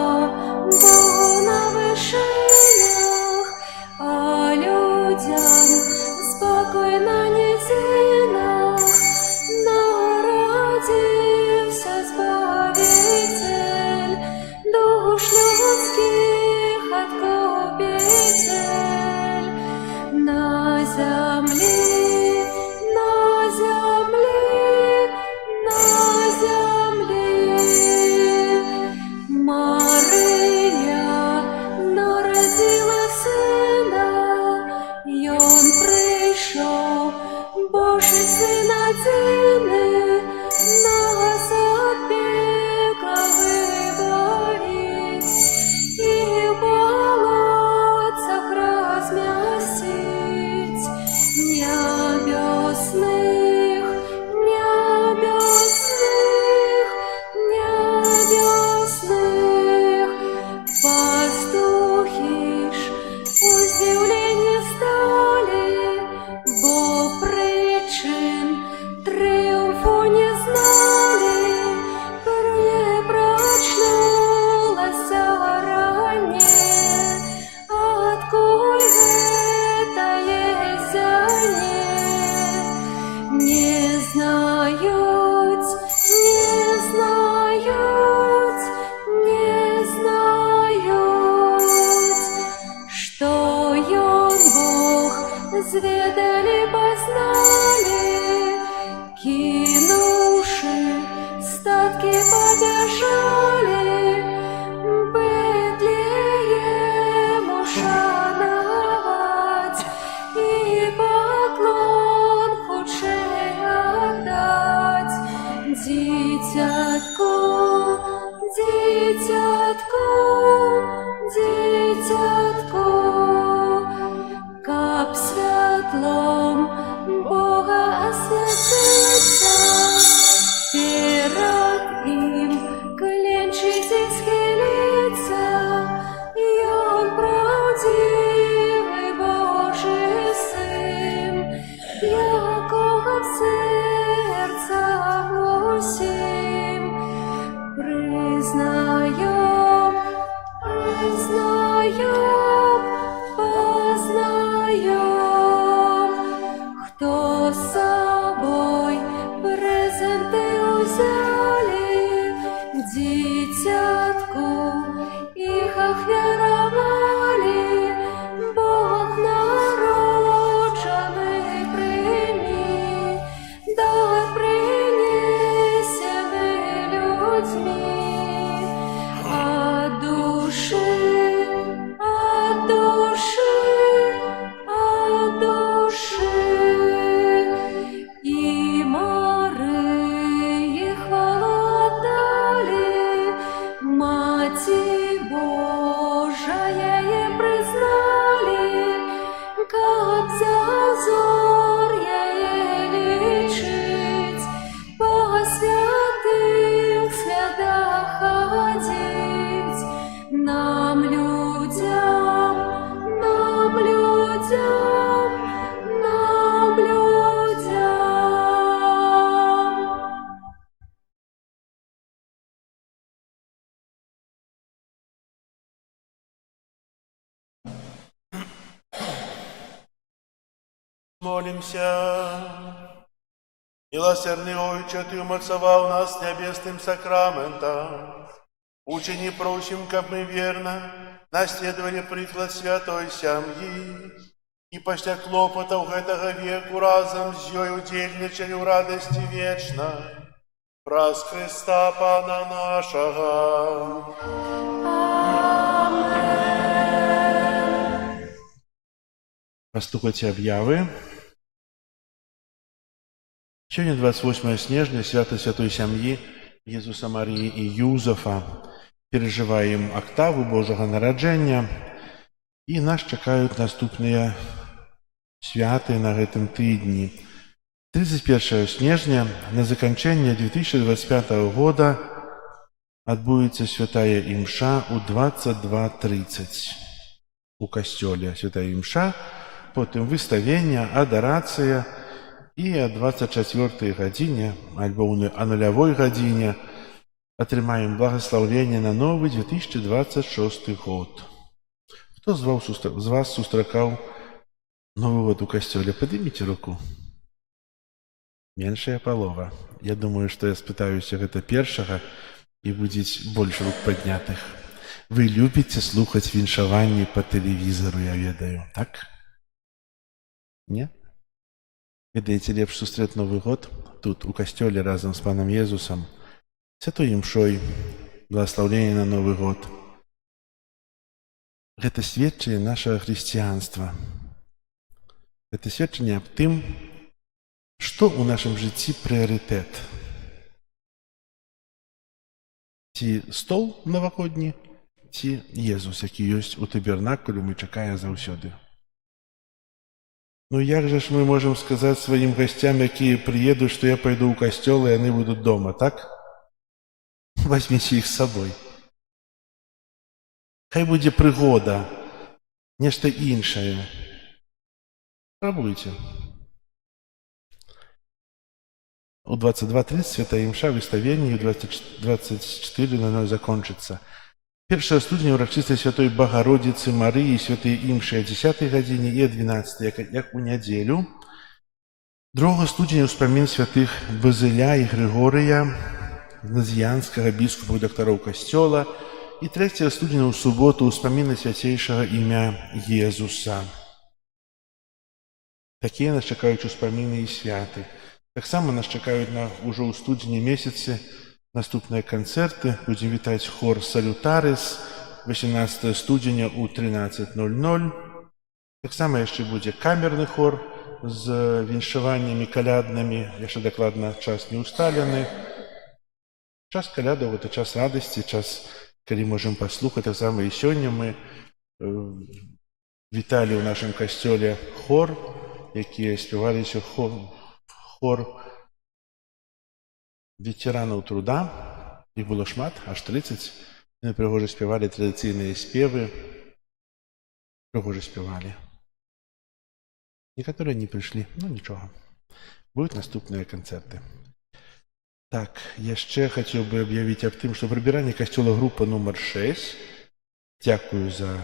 Молимся. Милосердный Отче, Ты умацовал нас небесным сакраментом. Учини просим, как мы верно наследовали приклад святой сям'и и пасля клопотов гэтага веку разом з ёй удзельнічалі ў радасці вечнай. Праз Христа Пана нашага. Паслухайте объявы. Сегодня 28 снежня, свято Святой Сям'и Иисуса Марии и Юзефа. Переживаем октаву Божьего народжения. И нас чекают наступные святы на этом тыдні. 31 снежня на заканчэнне 2025 года отбудется святая имша у 22:30 у костёле. Святая имша, потом выставление, адарация и о 24 године, альбо о 0 године отрымаем благословение на новый 2026 год. Кто з вас сустракаў Новый год у костёле? Поднимите руку. Меншая полова. Я думаю, что я спытаюся гэта першага и будет больше рук поднятых. Вы любите слухать віншаванні по телевизору, я ведаю, так? Не? Ведаеце, лепш сустрэць Новый год тут, у костёле, разом с Паном Иисусом, святой имшой, благословение на Новый год. Гэта сведчанне нашего христианства. Это сведчанне аб тым, што ў нашым жыцці прыярытэт. Ці стол наваходні, ці Езус, які ёсць у табернакуле, мы чакае заўсёды. Ну як же ж мы можем сказаць сваім гасцям, якія прыедуць, што я пойду ў касцёл, і яны будуць дома, так? Возьміце іх з сабой. Хай будзе прыгода, нешта іншае. Спрабуйце. У 22:30 святая имша выставление, у 24:00 закончится. 1 студня урачыстасць святой Богородицы Марии, святой имши о 10 године и о 12, як у нядзелю. 2 студня успамін святых Базыля и Григория, Назиянского біскупа докторов костёла. И 3 студня у субботу успаміны святейшего имя Иисуса. Такие нас чакаюць успаміны и святы. Так само нас чакаюць уже ў студзені месяцы наступныя канцэрты. Будзем вітаць хор «Салютарис», 18 студзеня у 13:00. Таксама яшчэ будзе камерны хор з віншаваннямі каляднымі. Яшчэ дакладна час не усталены. Час калядаў – это час радасці, час, калі можам паслухаць. Таксама і сёння мы віталі ў нашым касцёле хор, якія спяваліся хор ветеранаў труда. Іх было шмат, аж 30. Яны прыгожа спявалі традыцыйныя спевы. Прыгожа спявалі. Некаторыя не прыйшлі, ну нічога. Будуць наступныя канцэрты. Так, яшчэ хацеў бы аб'явіць аб тым, што прыбіранне касцёла група нумар 6. Дзякую за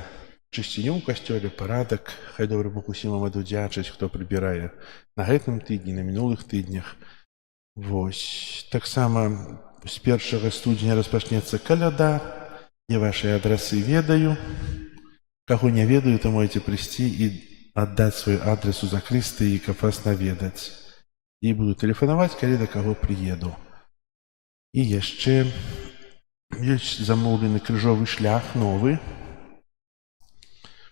чысціню ў касцёле, парадак. Хай добры Бог усім вам адудзячыць, хто прыбірае на гэтым тыдні, на мінулых тыднях. Вось. Таксама з 1 студня распачнецца каляда. Я ваши адрасы ведаю. Каго не ведаю, то можете прийти и отдать свой адрес у закрыстыі, каб вас наведаць. И буду тэлефанаваць, калі да каго прыеду. І яшчэ ёсць замоўлены крыжовы шлях новы.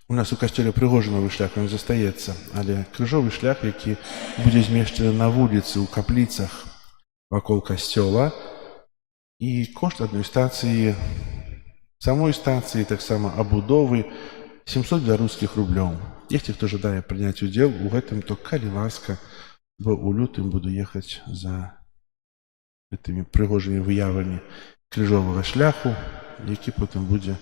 У нас у касцёле прыгожы новы шлях, он застаецца, але крыжовы шлях, які будзе змешчаны на вуліцы, ў капліцах вакол касцёла. І кошт адной станцыі, самой станцыі, таксама абудовы, 700 беларускіх рублёў. Если хто жадае прыняць удзел у гэтым, то калі ласка, бо у лютым буду ехаць за гэтымі прыгожымі выявамі крыжовага шляху, які потым будзе,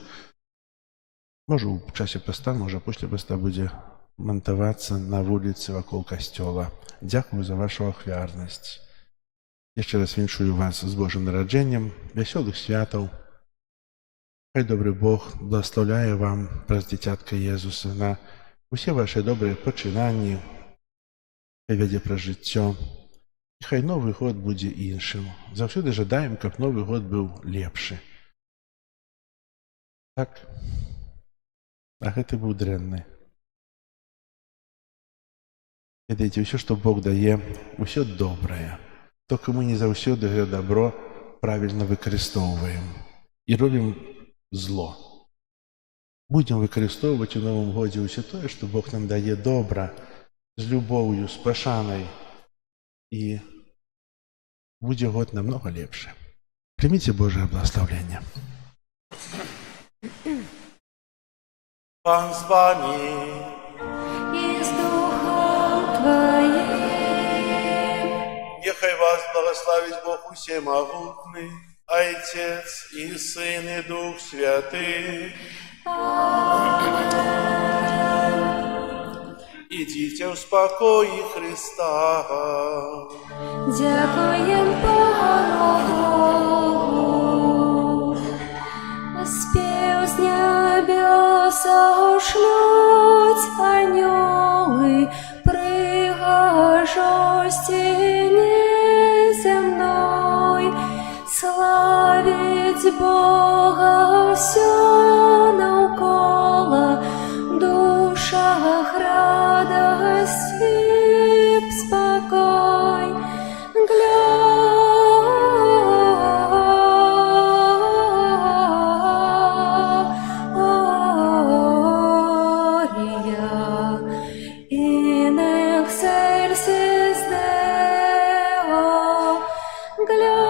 можа у часе паста, можа пасля паста будзе монтавацца на вуліцы вакол касцёла. Дзякую за вашу ахвярнасць. Яшчэ раз віншую вас з Божым нараджэннем, вясёлых святаў. Хай добры Бог благословляе вам праз дзіцятка Езуса на усе ваши добрыя пачынанні, хай вядзе праз жыццё. І хай Новы год будзе іншым. Заўсёды жадаем, каб Новы год быў лепшы. Так? А гэты быў дрэнны. Ведаеце, ўсё, што Бог дае, усё добрае. Толькі мы не заўсёды гэта дабро правільна выкарыстоўваем і робім зло. Будзем выкарыстоўваць у Новым годзе ўсё тое, што Бог нам дае добра, з любоўю, з пашанай. І будзе год намнога лепшы. Прыміце Божае благословенне. Пан з вами. И с Духом Твоим. Нехай вас благословить Бог Всемогутный, Отец и Сын и Дух Святый. Идите в покое Христа. Дякуем Пану Богу, спев з небеса шлють анёлы, пригожости неземной, славить Бога все навколо, душах радость и спокой. Gloria in excelsis Deo. Gloria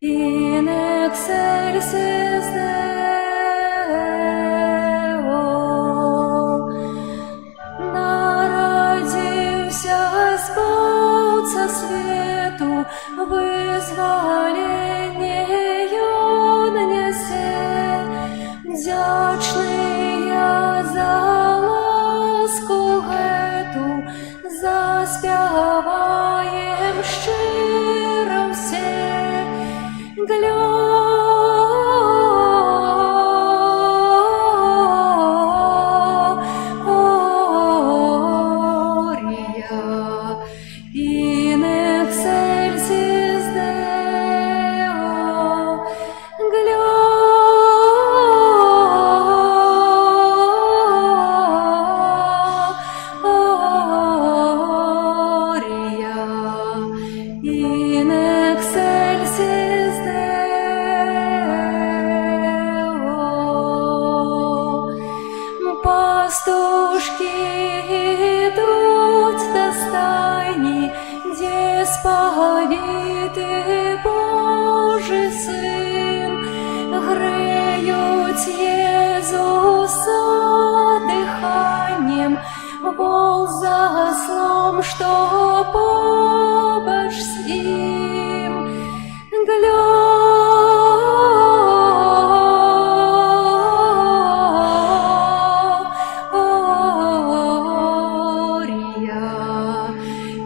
in excelsis Deo. Народився Збавця світу, визволення Он несе. Вдячний я за ласку гэту, заспяваєм щиро все. Gloria in excelsis Deo. Gloria in excelsis Deo. Пастушки идут до стайни, где сповитый Божий Сын, греют Иисуса дыханием, вол за ослом, что побач с ним. Gloria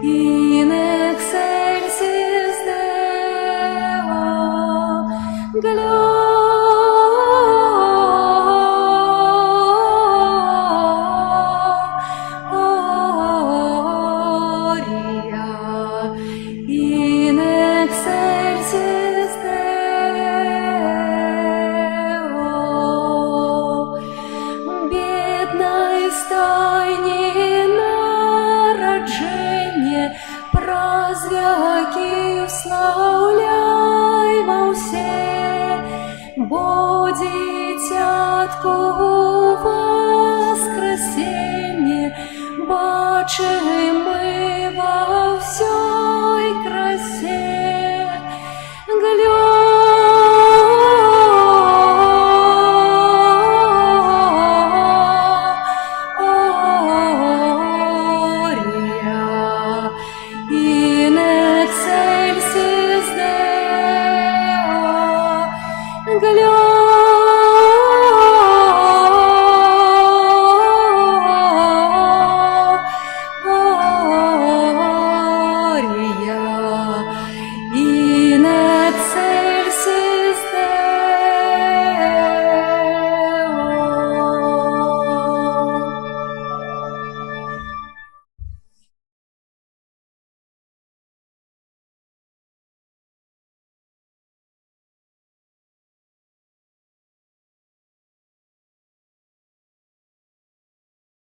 in excelsis Deo. Gloria